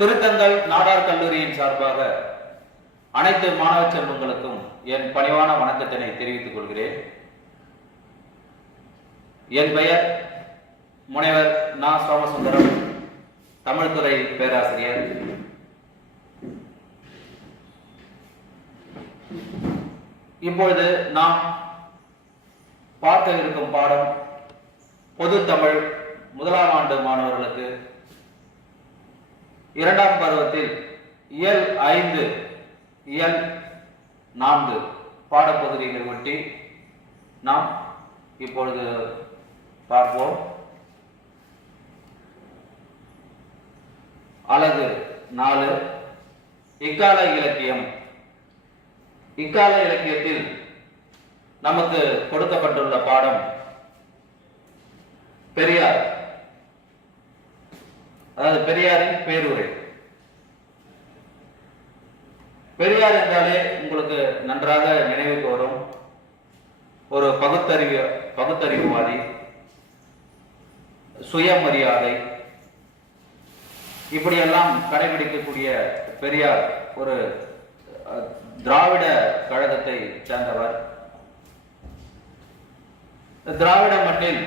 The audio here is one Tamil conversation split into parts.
திருத்தங்கல் நாடார் கல்லூரியின் சார்பாக அனைத்து மாணவ செல்வங்களுக்கும் என் பணிவான வணக்கத்தினை தெரிவித்துக் கொள்கிறேன். என் பெயர் முனைவர் நா. சோமசுந்தரம், தமிழ்துறை பேராசிரியர். இப்பொழுது நாம் பார்க்க இருக்கும் பாடம் பொது தமிழ் முதலாம் ஆண்டு மாணவர்களுக்கு இரண்டாம் பருவத்தில் இயல் 5 இயல் 4 பாடப்பகுதிகளை ஒட்டி நாம் இப்பொழுது பார்ப்போம். அலகு 4 இக்கால இலக்கியம். இக்கால இலக்கியத்தில் நமக்கு கொடுக்கப்பட்டுள்ள பாடம் பெரியார், அதாவது பெரியாரின் பேருரை. பெரியார் என்றாலே உங்களுக்கு நன்றாக நினைவுக்கு வரும் ஒரு பகுத்தறிவுவாதி, சுயமரியாதை, இப்படியெல்லாம் கடைபிடிக்கக்கூடிய பெரியார் ஒரு திராவிட கழகத்தை சேர்ந்தவர். திராவிட மண்ணில்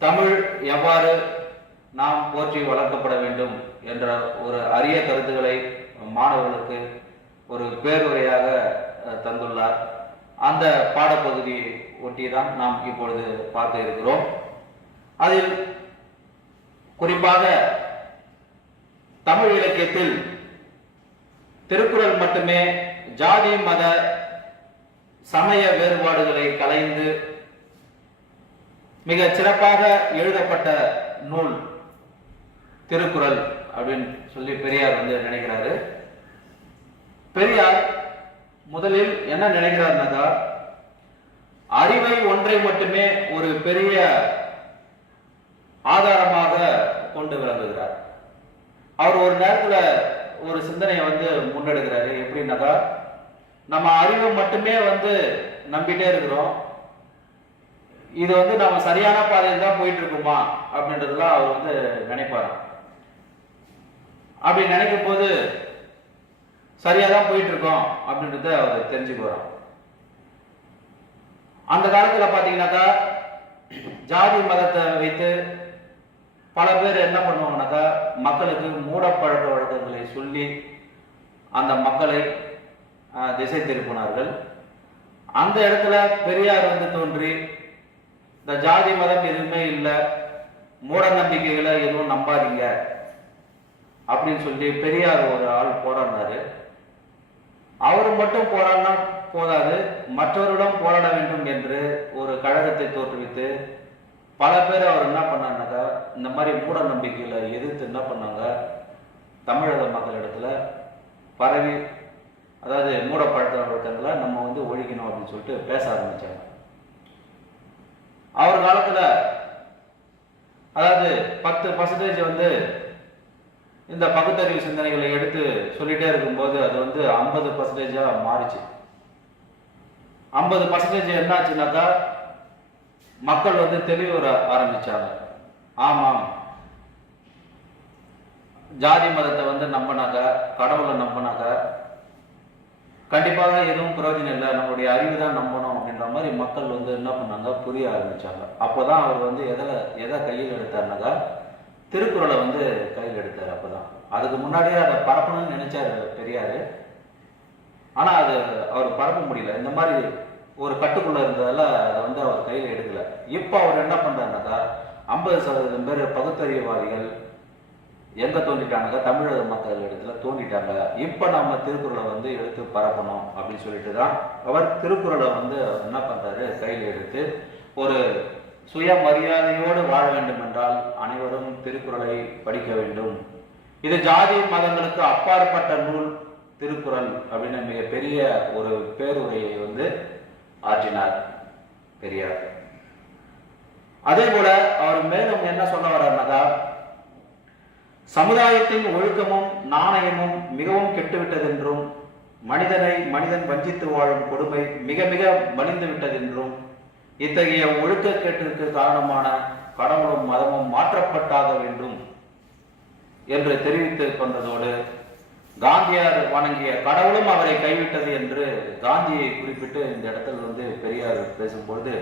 தமிழ் எவ்வாறு நாம் போற்றி வளர்க்கப்பட வேண்டும் என்ற ஒரு அரிய கருத்துக்களை மாணவர்களுக்கு ஒரு பேருரையாக தந்துள்ளார். அந்த பாடப்பகுதியை ஒட்டிதான் நாம் இப்பொழுது பார்க்க இருக்கிறோம். அதில் குறிப்பாக தமிழ் இலக்கியத்தில் திருக்குறள் மட்டுமே ஜாதி மத சமய வேறுபாடுகளை கலைந்து மிக சிறப்பாக எழுதப்பட்ட நூல் திருக்குறள் அப்படின்னு சொல்லி பெரியார் நினைக்கிறாரு. பெரியார் முதலில் என்ன நினைக்கிறார்னாக்கா, அறிவை ஒன்றை மட்டுமே ஒரு பெரிய ஆதாரமாக கொண்டு விளங்குகிறார். அவர் ஒரு நேரத்துல ஒரு சிந்தனையை முன்னெடுக்கிறாரு. எப்படின்னாக்கா, நம்ம அறிவை மட்டுமே நம்பிட்டே இருக்கிறோம், இது நம்ம சரியான பாதையில் தான் போயிட்டு இருக்குமா அப்படின்றதுலாம் அவர் நினைப்பாராம். அப்படி நினைக்கும் போது சரியா தான் போயிட்டு இருக்கோம் அப்படின்றத அவர் தெரிஞ்சுக்குவாராம். அந்த காலத்துல பாத்தீங்கன்னாக்கா, ஜாதி மதத்தை வைத்து பல பேர் என்ன பண்ணுவாங்கன்னாக்கா, மக்களுக்கு மூடப்பழக்க வழக்கங்களை சொல்லி அந்த மக்களை திசை திருப்பினார்கள். அந்த இடத்துல பெரியார் தோன்றி, இந்த ஜாதி மதம் எதுவுமே இல்லை, மூட நம்பிக்கைகளை எதுவும் நம்பாதீங்க அப்படின்னு சொல்லி பெரியார் ஒரு ஆள் போராடினாரு. அவர் மட்டும் போராடினா போதாது, மற்றவரிடம் போராட வேண்டும் என்று ஒரு கழகத்தை தோற்றுவித்து பல பேர் அவர் என்ன பண்ணாருனாக்கா, இந்த மாதிரி மூட நம்பிக்கைகளை எதிர்த்து என்ன பண்ணாங்க, தமிழக மக்களிடத்துல பரவி, அதாவது மூட பழக்க வழக்கங்களை நம்ம ஒழிக்கணும் அப்படின்னு சொல்லிட்டு பேச ஆரம்பிச்சாங்க. அவர் காலத்துல அதாவது 10% இந்த பகுத்தறிவு சிந்தனைகளை எடுத்து சொல்லிட்டே இருக்கும்போது அது 50% மாறிச்சு. 50% என்ன ஆச்சுனாக்கா, மக்கள் தெளிவு வர ஆரம்பிச்சாங்க. ஆமாம், ஜாதி மதத்தை நம்பினாக்க, கடவுளை நம்பினாக்க கண்டிப்பாக எதுவும் பிரயோஜனம் இல்லை, நம்மளுடைய அறிவு தான் நம்பணும் அப்படின்ற மாதிரி மக்கள் என்ன பண்ணாங்க, புரிய ஆரம்பிச்சாங்க. அப்போதான் அவர் எதை கையில் எடுத்தாருனாக்கா, திருக்குறளை கையில் எடுத்தார். அப்போதான், அதுக்கு முன்னாடியே அதை பரப்பணும்னு நினைச்சாரு பெரியாரு. ஆனா அது அவர் பரப்ப முடியல, இந்த மாதிரி ஒரு கட்டுக்குள்ள இருந்ததால அதை அவர் கையில் எடுக்கல. இப்போ அவர் என்ன பண்றாருனாக்கா, 50% பேர் பகுத்தறிவுவாதிகள் எங்க தோண்டிட்டாங்க, தமிழக மக்கள் இடத்துல தோண்டிட்டாங்க. இப்ப நம்ம திருக்குறளை எடுத்து பரப்பணும் அப்படின்னு சொல்லிட்டு தான் அவர் திருக்குறளை என்ன பண்றாரு, கையில் எடுத்து ஒரு சுயமரியாதையோடு வாழ வேண்டும் என்றால் அனைவரும் திருக்குறளை படிக்க வேண்டும், இது ஜாதி மதங்களுக்கு அப்பாற்பட்ட நூல் திருக்குறள் அப்படின்னு மிகப்பெரிய ஒரு பேருரையை ஆற்றினார் பெரியார். அதே போல அவர் மேலும் என்ன சொல்ல வர்றாருனாக்கா, சமுதாயத்தின் ஒழுக்கமும் நாணயமும் மிகவும் கெட்டுவிட்டதென்றும், மனிதன் வஞ்சித்து வாழும் கொடுமை மிக மிக மலிந்து விட்டதென்றும், இத்தகைய ஒழுக்கக்கேட்டிற்கு காரணமான கடவுளும் மதமும் மாற்றப்பட்டாக வேண்டும் என்று தெரிவித்துக் கொண்டதோடு காந்தியார் வணங்கிய கடவுளும் அவரை கைவிட்டது என்று காந்தியை குறிப்பிட்டு இந்த இடத்துல வந்து பெரியார் பேசும்பொழுது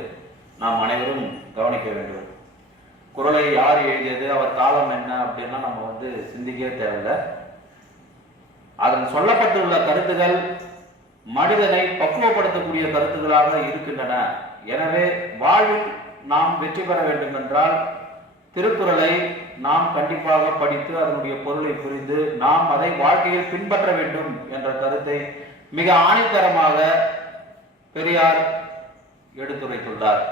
நாம் அனைவரும் கவனிக்க வேண்டும். குறளை யார் எழுதியது, அவர் காலம் என்ன அப்படின்னா நம்ம வந்து சிந்திக்கவே தேவையில்லை. அதில் சொல்லப்பட்டுள்ள கருத்துகள் மனிதனை பக்குவப்படுத்தக்கூடிய கருத்துக்களாக இருக்கின்றன. எனவே வாழ்வில் நாம் வெற்றி பெற வேண்டும் என்றால் திருக்குறளை நாம் கண்டிப்பாக படித்து அதனுடைய பொருளை புரிந்து நாம் அதை வாழ்க்கையில் பின்பற்ற வேண்டும் என்ற கருத்தை மிக ஆணித்தரமாக பெரியார் எடுத்துரைத்துள்ளார்.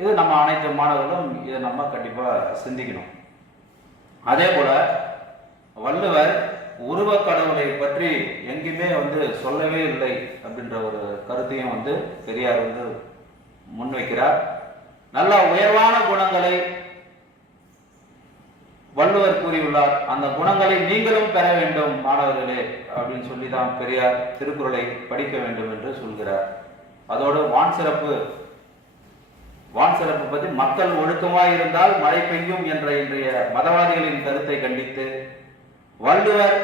இது நம்ம அனைத்து மாணவர்களும் இதை நம்ம கண்டிப்பா சிந்திக்கணும். அதே போல வள்ளுவர் உருவ கடவுளை பற்றி எங்கேயுமே வந்து சொல்லவே இல்லை அப்படின்ற ஒரு கருத்தையும் வந்து பெரியார் வந்து முன்வைக்கிறார். நல்ல உயர்வான குணங்களை வள்ளுவர் கூறியுள்ளார். அந்த குணங்களை நீங்களும் பெற வேண்டும் மாணவர்களே அப்படின்னு சொல்லிதான் பெரியார் திருக்குறளை படிக்க வேண்டும் என்று சொல்கிறார். அதோடு வான் சிறப்பு பற்றி மக்கள் ஒழுக்கமாய் இருந்தால் மழை பெய்யும் என்ற இன்றைய மதவாதிகளின் கருத்தை கண்டித்து வள்ளுவர்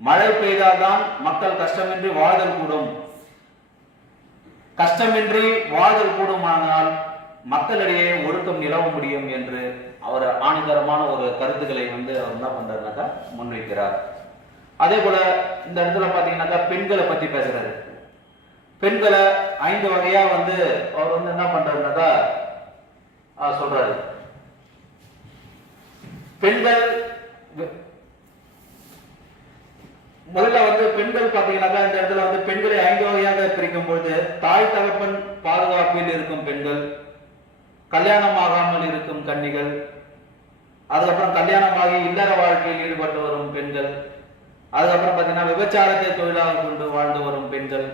மழை பெய்தால்தான் மக்கள் கஷ்டமின்றி வாழ்தல் கூடும், கஷ்டமின்றி வாழ்தல் கூடுமானால் மக்களிடையே ஒழுக்கம் நிலவ முடியும் என்று அவர் ஆணிதரமான ஒரு கருத்துக்களை வந்து அவர் என்ன பண்றாருனாக்கா முன்வைக்கிறார். அதே போல இந்த இடத்துல பாத்தீங்கன்னாக்கா பெண்களை பத்தி பேசுறாரு. பெண்களை 5 வகையா வந்து அவர் வந்து என்ன பண்றாருனாக்கா சொல்றாரு. பெண்கள் முதல்ல வந்து பெண்கள் பாத்தீங்கன்னாக்கா இந்த இடத்துல வந்து பெண்களை 5 வகையாக பிரிக்கும் பொழுது தாய் தகப்பன் பாதுகாப்பில் இருக்கும் பெண்கள், கல்யாணம் ஆகாமல் இருக்கும் கன்னிகள், அதுக்கப்புறம் கல்யாணமாகி இல்லற வாழ்க்கையில் ஈடுபட்டு வரும் பெண்கள், அதுக்கப்புறம் பாத்தீங்கன்னா விபச்சாரத்தை தொழிலாக கொண்டு வாழ்ந்து வரும் பெண்கள்,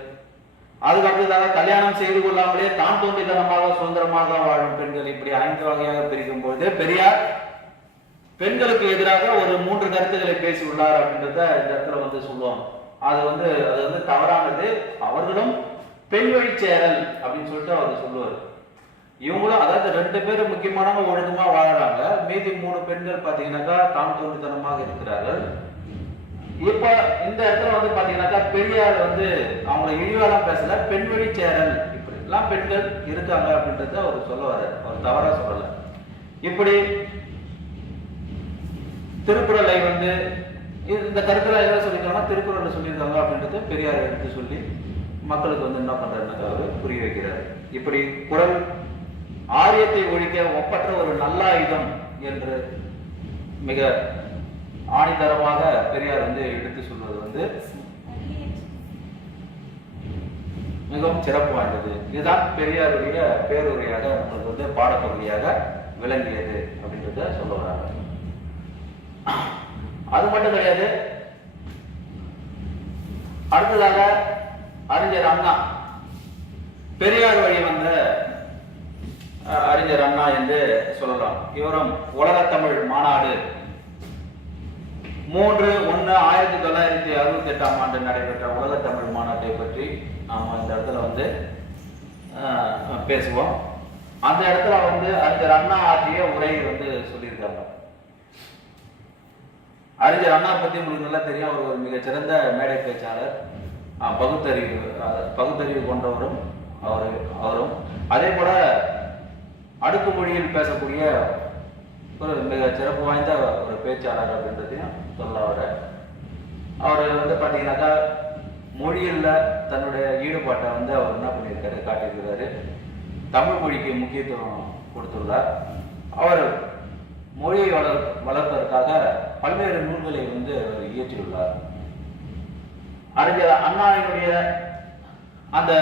அதுக்கப்புறம் கல்யாணம் செய்து கொள்ளாமலே தான் தோன்றித்தனமாக சுதந்திரமாக வாழும் பெண்கள், இப்படி 5 வகையாக பிரிக்கும் பொழுது பெரியார் பெண்களுக்கு எதிராக ஒரு 3 கருத்துக்களை பேசியுள்ளார் அப்படின்றத இந்த இடத்துல வந்து சொல்லுவாங்க. அது வந்து தவறானது. அவர்களும் பெண் வழி சேரல் அப்படின்னு சொல்லிட்டு அவர் சொல்லுவார். இவங்களும் அதாவது 2 பேரும் முக்கியமானவங்க ஒழுக்கமா வாழறாங்க, மீதி 3 பெண்கள் பாத்தீங்கன்னாக்கா தான் தோன்றித்தனமாக இருக்கிறார்கள். இப்ப இந்த இடத்துல வந்து பாத்தீங்கன்னாக்கா பெரியார் வந்து அவங்களை இழிவாலாம் பேசல, பெண் வழி சேரல் இப்படி எல்லாம் பெண்கள் இருக்காங்க அப்படின்றத அவர் சொல்ல வர, அவர் தவறா சொல்லல. இப்படி திருக்குறளை வந்து இந்த கருத்துல எதாவது சொல்லியிருக்காங்கன்னா திருக்குறளை சொல்லியிருக்காங்க அப்படின்றத பெரியார் எடுத்து சொல்லி மக்களுக்கு வந்து என்ன பண்றாருன்னு அவர் புரிய வைக்கிறார். இப்படி குறள் ஆரியத்தை ஒழிக்க ஒப்பற்ற ஒரு நல்லாயுதம் என்று மிக ஆணித்தரமாக பெரியார் வந்து எடுத்து சொல்வது வந்து மிகவும் சிறப்பு வாய்ந்தது. இதுதான் பெரியாருடைய பேருரையாக நம்மளுக்கு வந்து பாடப்பகுதியாக விளங்கியது அப்படின்றத சொல்ல வராங்க. அது மட்டும் கிடையாது, அடுத்ததாக அறிஞர் அண்ணா, பெரியார் வழி வந்த அறிஞர் அண்ணா என்று சொல்லலாம். இவரும் உலகத்தமிழ் மாநாடு 3/1/1968 நடைபெற்ற உலகத்தமிழ் மாநாட்டை பற்றி நாம் இந்த இடத்துல வந்து பேசுவோம். அந்த இடத்துல வந்து அறிஞர் அண்ணா ஆற்றிய உரையை வந்து சொல்லியிருக்காங்க. அறிஞர் அண்ணா பத்தி உங்களுக்கு நல்லா தெரியும். அவர் ஒரு மிகச்சிறந்த மேடை பேச்சாளர், பகுத்தறிவு கொண்டவரும் அவரும் அதே போல அடுக்குமொழியில் பேசக்கூடிய ஒரு மிக சிறப்பு வாய்ந்த ஒரு பேச்சாளர் அப்படின்றதையும் சொல்ல வர. அவர் வந்து பாத்தீங்கன்னாக்கா மொழியில் தன்னுடைய ஈடுபாட்டை வந்து அவர் என்ன பண்ணியிருக்காரு, காட்டியிருக்கிறாரு. தமிழ் மொழிக்கு முக்கியத்துவம் கொடுத்துள்ளார். அவர் மொழியை வளர்ப்பதற்காக பல்வேறு நூல்களை வந்து அவர் இயற்றியுள்ளார். அறிஞர் அண்ணாவினுடைய அந்த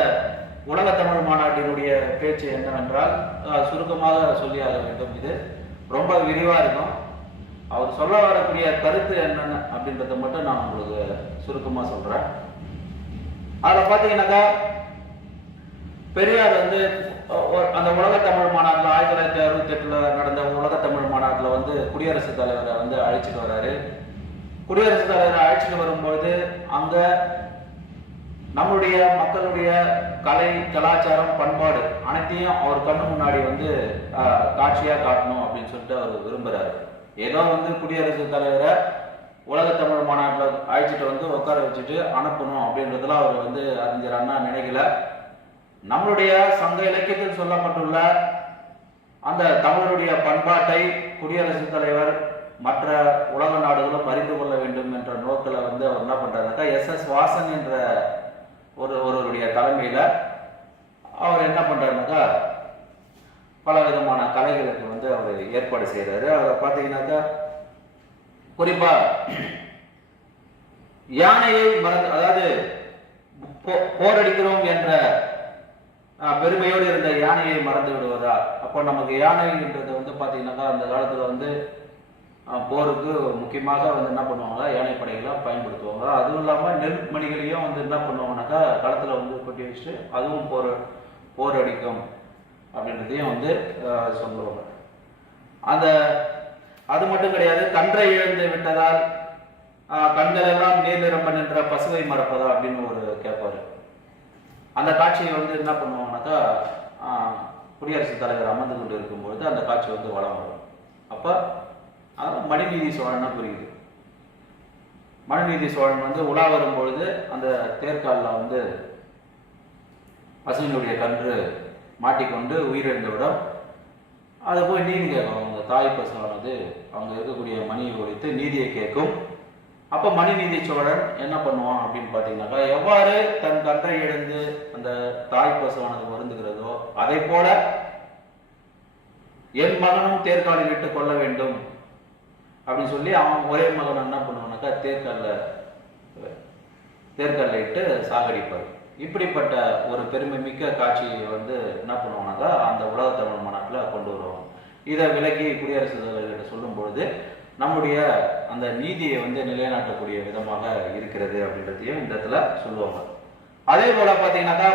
உலக தமிழ் மாநாட்டினுடைய பேச்சு என்னவென்றால், சுருக்கமாக சொல்லியாக வேண்டும், இது ரொம்ப விரிவா இருக்கும். அவர் சொல்ல வரக்கூடிய கருத்து என்னென்ன அப்படின்றத மட்டும் நான் உங்களுக்கு சுருக்கமா சொல்றேன். அதில் பார்த்தீங்கன்னாக்கா பெரியார் வந்து அந்த உலக தமிழ் மாநாட்டில் 1968 நடந்த உலக தமிழ் மாநாட்டில் வந்து குடியரசுத் தலைவரை வந்து அழைச்சிட்டு வர்றாரு. குடியரசுத் தலைவரை அழைச்சிட்டு வரும்பொழுது அங்க நம்மளுடைய மக்களுடைய கலை, கலாச்சாரம், பண்பாடு அனைத்தையும் அவர் கண்ணு முன்னாடி வந்து காட்சியா காட்டணும் அப்படின்னு சொல்லிட்டு அவர் விரும்புறாரு. ஏதோ வந்து குடியரசுத் தலைவரை உலக தமிழ் மாநாட்டில் அழைச்சிட்டு வந்து உட்கார வச்சுட்டு அனுப்பணும் அப்படின்றதுல அவர் வந்து அறிஞர் அண்ணா நினைக்கல. நம்மளுடைய சங்க இலக்கியத்தில் சொல்லப்பட்டுள்ள அந்த தமிழருடைய பண்பாட்டை குடியரசுத் தலைவர் மற்ற உலக நாடுகளும் அறிந்து கொள்ள வேண்டும் என்ற நோக்கில் வந்து அவர் என்ன பண்றாருனாக்கா எஸ்.எஸ். வாசன் என்ற ஒருவருடைய தலைமையில அவர் என்ன பண்றாருனாக்கா பல விதமான கலைகளுக்கு வந்து அவர் ஏற்பாடு செய்யறாரு. அவர் பார்த்தீங்கன்னாக்கா குறிப்பா யானையை மறந்து, அதாவது போரடிக்கிறோம் என்ற பெருமையோடு இருந்த யானையை மறந்து விடுவதா. அப்போ நமக்கு யானைன்றது வந்து பார்த்தீங்கன்னாக்கா அந்த காலத்தில் வந்து போருக்கு முக்கியமாக வந்து என்ன பண்ணுவாங்க, யானைப்படைகளை பயன்படுத்துவாங்க. அதுவும் இல்லாமல் நெல்மணிகளையும் வந்து என்ன பண்ணுவாங்கனாக்கா களத்தில் வந்து கொட்டி வச்சுட்டு அதுவும் போர் அடிக்கும் அப்படின்றதையும் வந்து சொல்லுவாங்க. அது மட்டும் கிடையாது, கன்றை இழந்து விட்டதால் கண்கள் எல்லாம் நீர் நிரம்ப நின்ற பசுவை மறப்பதா அப்படின்னு ஒரு கேட்பாரு. அந்த காட்சியை வந்து என்ன பண்ணுவாங்கனாக்கா குடியரசுத் தலைவர் அமர்ந்து கொண்டு இருக்கும்பொழுது அந்த காட்சி வந்து வளம் வரும். அப்போ மனுநீதி சோழன்னா புரியுது. மனுநீதி சோழன் வந்து உலா வரும்பொழுது அந்த தேர்காலில் வந்து பசுவினுடைய கன்று மாட்டிக்கொண்டு உயிரிழந்தவிடம் அதை போய் நீதி கேட்கும். அவங்க தாய் பசுவானது அவங்க இருக்கக்கூடிய மணியை ஒழித்து நீதியை கேட்கும். அப்போ மனுநீதி சோழன் என்ன பண்ணுவான் அப்படின்னு பார்த்தீங்கன்னாக்கா, எவ்வாறு தன் கன்றை இழந்து அந்த தாய் பசுவானது வருந்துகிறதோ அதை போல என் மகனும் தேர்காலில் இட்டு கொள்ள வேண்டும் அப்படின்னு சொல்லி அவன் ஒரே மகன் என்ன பண்ணுவானாக்கா தேர்காலில் இட்டு சாகடிப்பார். இப்படிப்பட்ட ஒரு பெருமை மிக்க காட்சியை வந்து என்ன பண்ணுவானாக்கா அந்த உலக தமிழ் மாநாட்டில் கொண்டு வருவாங்க. இதை விலக்கி குடியரசுத் தலைவர்கிட்ட சொல்லும் பொழுது நம்முடைய அந்த நீதியை வந்து நிலைநாட்டக்கூடிய விதமாக இருக்கிறது அப்படின்றதையும் இந்த இடத்துல சொல்லுவாங்க. அதே போல பார்த்தீங்கன்னாக்கா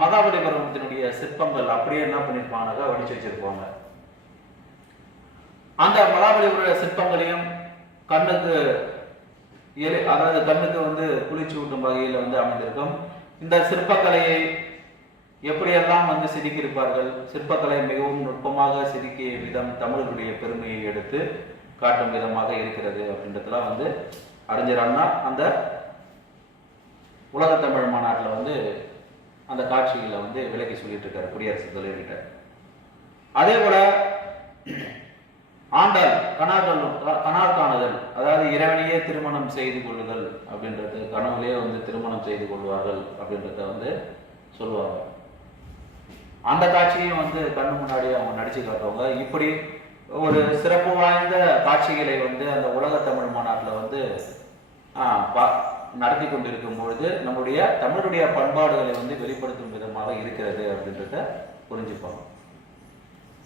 மகாபலிபுரத்தினுடைய சிற்பங்கள் அப்படியே என்ன பண்ணிருப்பாங்கனாக்கா வடிச்சு வச்சிருப்பாங்க. அந்த மகாபலிபுர சிற்பங்களையும் கண்ணுக்கு வந்து குளிர்ச்சி ஊட்டும் வகையில் வந்து அமைந்திருக்கும். இந்த சிற்பக்கலையை எப்படியெல்லாம் வந்து செதுக்கியிருப்பார்கள், சிற்பக்கலை மிகவும் நுட்பமாக செதுக்கிய விதம் தமிழர்களுடைய பெருமையை எடுத்து காட்டும் விதமாக இருக்கிறது அப்படின்றதுலாம் வந்து அறிஞர் அண்ணா அந்த உலக தமிழ் மாநாட்டில் வந்து அந்த காட்சிகளை வந்து விலக்கி சொல்லிட்டு இருக்காரு குடியரசுத் தலைவர்கிட்ட. அதே போல ஆண்டாள் கனார் காணுதல், அதாவது இறைவனையே திருமணம் செய்து கொள்ளுதல் அப்படின்றது, கனவுலேயே வந்து திருமணம் செய்து கொள்வார்கள் அப்படின்றத வந்து சொல்லுவாங்க. அந்த காட்சியும் வந்து கண்ணு முன்னாடியே அவங்க நடிச்சு காட்டுவாங்க. இப்படி ஒரு சிறப்பு வாய்ந்த காட்சிகளை வந்து அந்த உலக தமிழ் மாநாட்டில் வந்து நடத்தி கொண்டிருக்கும் பொழுது நம்முடைய தமிழுடைய பண்பாடுகளை வந்து வெளிப்படுத்தும் விதமாக இருக்கிறது அப்படின்றத புரிஞ்சுப்பாங்க.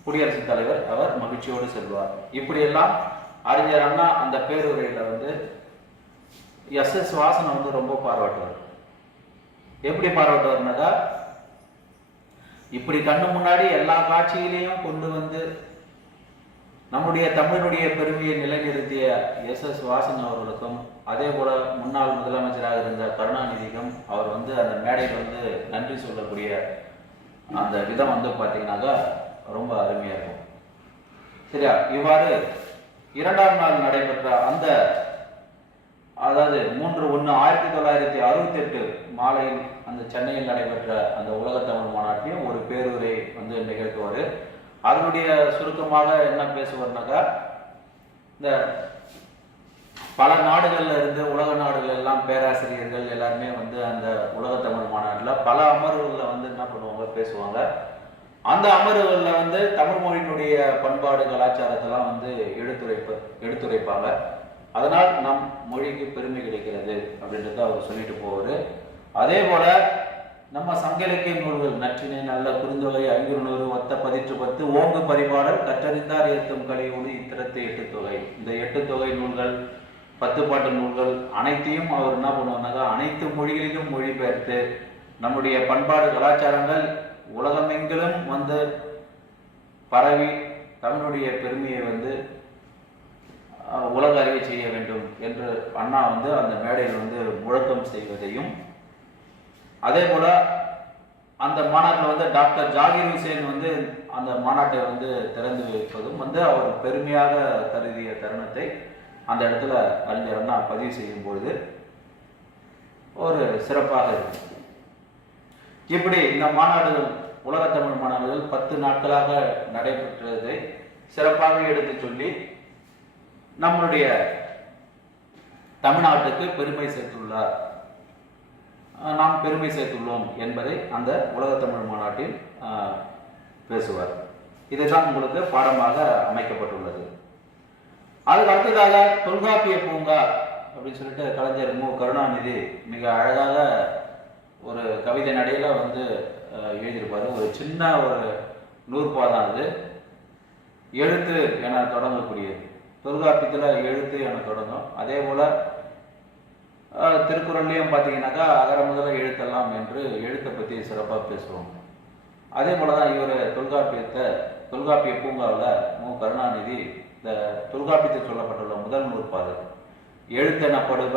குடியரசுத் தலைவர் அவர் மகிழ்ச்சியோடு செல்வார். இப்படியெல்லாம் அறிஞர் அண்ணா அந்த பேருரையில வந்து எஸ்.எஸ். வாசனை வந்து ரொம்ப பாராட்டுவார். எப்படி பாராட்டுவார்னாக்கா, இப்படி கண்ணு முன்னாடி எல்லா காட்சியிலையும் கொண்டு வந்து நம்முடைய தமிழுடைய பெருமையை நிலைநிறுத்திய எஸ்.எஸ். வாசன் அவர்களுக்கும், அதே போல முன்னாள் முதலமைச்சராக இருந்த கருணாநிதிக்கும் அவர் வந்து அந்த மேடையில் வந்து நன்றி சொல்லக்கூடிய அந்த விதம் வந்து பார்த்தீங்கன்னாக்கா ரொம்ப அருமையா இருக்கும். சரியா? இவ்வாறு 2ஆம் நாள் நடைபெற்ற அந்த, அதாவது 3/1/1968 மாலையில் அந்த சென்னையில் நடைபெற்ற அந்த உலக தமிழ் மாநாட்டிலையும் ஒரு பேருரை வந்து நிகழ்த்துவார். அதனுடைய சுருக்கமாக என்ன பேசுவார்னாக்கா, இந்த பல நாடுகள்ல இருந்து உலக நாடுகள் எல்லாம் பேராசிரியர்கள் எல்லாருமே வந்து அந்த உலக தமிழ் மாநாட்டில் பல அமர்வுகளில் வந்து என்ன பண்ணுவாங்க, பேசுவாங்க. அந்த அமர்வுகளில் வந்து தமிழ் மொழியினுடைய பண்பாடு கலாச்சாரத்தெல்லாம் வந்து எடுத்துரைப்பாங்க. அதனால் நம் மொழிக்கு பெருமை கிடைக்கிறது அப்படின்றத அவர் சொல்லிட்டு போவார். அதே போல நம்ம சங்க இலக்கிய நூல்கள் நற்றினை, நல்ல குறுந்தொகை, 500 ஒத்த 10 ஓங்கு பரிபாடல், கற்றறிந்தார் ஏத்தும் கலையோடு இத்திரத்து 8 தொகை, இந்த 8 தொகை நூல்கள் 10 பாட்டு நூல்கள் அனைத்தையும் அவர் என்ன பண்ணுவாங்க, அனைத்து மொழிகளிலும் மொழிபெயர்த்து நம்முடைய பண்பாடு கலாச்சாரங்கள் உலகமெங்கிலும் வந்து பரவி தமிழுடைய பெருமையை வந்து உலக அறிவை செய்ய வேண்டும் என்று அண்ணா வந்து அந்த மேடையில் வந்து முழக்கம் செய்வதையும், அதே போல அந்த மாநாட்டில் வந்து டாக்டர் ஜாகிர் ஹுசேன் வந்து அந்த மாநாட்டை வந்து திறந்து வைப்பதும் வந்து அவர் பெருமையாக கருதிய தருணத்தை அந்த இடத்துல அறிஞர் அண்ணா பதிவு செய்யும் பொழுது ஒரு சிறப்பாக இருக்கும். இப்படி இந்த மாநாடுகள், உலக தமிழ் மாநாடுகள் 10 நாட்களாக நடைபெற்றதை சிறப்பாக எடுத்து சொல்லி நம்மளுடைய தமிழ்நாட்டுக்கு பெருமை சேர்த்துள்ளார், நாம் பெருமை சேர்த்துள்ளோம் என்பதை அந்த உலக தமிழ் மாநாட்டில் பேசுவார். இதுதான் உங்களுக்கு பாடமாக அமைக்கப்பட்டுள்ளது. அதுக்கு அடுத்ததாக தொல்காப்பிய பூங்கா அப்படின்னு சொல்லிட்டு கலைஞர் மு கருணாநிதி மிக அழகாக ஒரு கவிதை நடையில வந்து எழுதியிருப்பாரு. ஒரு சின்ன ஒரு நூற்பாதான் அது. எழுத்து என தொடங்கக்கூடியது. தொல்காப்பியத்தில் எழுத்து என தொடங்கும். அதே போல திருக்குறள்லையும் பார்த்தீங்கன்னாக்கா அகர முதல எழுத்தெல்லாம் என்று எழுத்தை பற்றி சிறப்பாக பேசுவோம். அதே போலதான் இவர் தொல்காப்பிய பூங்காவில் மு கருணாநிதி இந்த தொல்காப்பியத்தில் சொல்லப்பட்டுள்ள முதல் நூற்பாது எழுத்தெனப்படுவ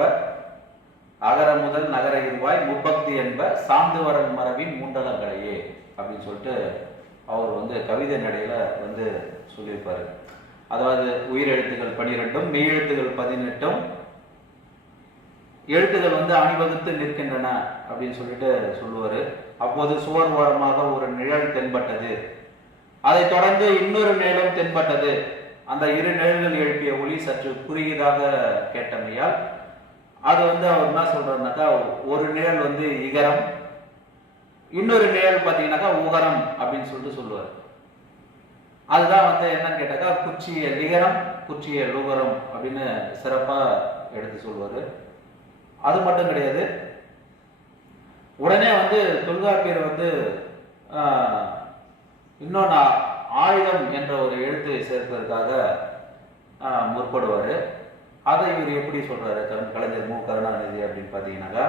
அகர முதல் நகர இருவாய் முப்பக்தி என்ப சார்ந்து வரல் மரபின் மூண்டலங்களையே அப்படின்னு சொல்லிட்டு அவர் வந்து கவிதை நடையில வந்து சொல்லியிருப்பாரு. அதாவது உயிரெழுத்துக்கள் 12, மெய்யெழுத்துகள் 18 எழுத்துகள் வந்து அணிவகுத்து நிற்கின்றன அப்படின்னு சொல்லிட்டு சொல்லுவாரு. அப்போது சுவர் ஓரமாக ஒரு நிழல் தென்பட்டது. அதை தொடர்ந்து இன்னொரு நிழலும் தென்பட்டது. அந்த இரு நிழல்கள் எழுப்பிய ஒளி சற்று குறுகியதாக கேட்டமையால் அது வந்து அவர் என்ன சொல்றாருனாக்கா, ஒரு நிழல் வந்து இகரம், இன்னொரு நிழல் பார்த்தீங்கன்னாக்கா உகரம் அப்படின்னு சொல்லிட்டு சொல்லுவார். அதுதான் வந்து என்னன்னு கேட்டாக்கா குச்சிய லிகரம் குச்சிய லுகரம் அப்படின்னு சிறப்பா எடுத்து சொல்லுவாரு. அது மட்டும் கிடையாது, உடனே வந்து தொல்காப்பியர் வந்து இன்னொன்று ஆயுதம் என்ற ஒரு எழுத்தை சேர்ப்பதற்காக முற்படுவார். அதை இவர் எப்படி சொல்றாரு கலைஞர் மு கருணாநிதி அப்படின்னு பார்த்தீங்கன்னாக்கா,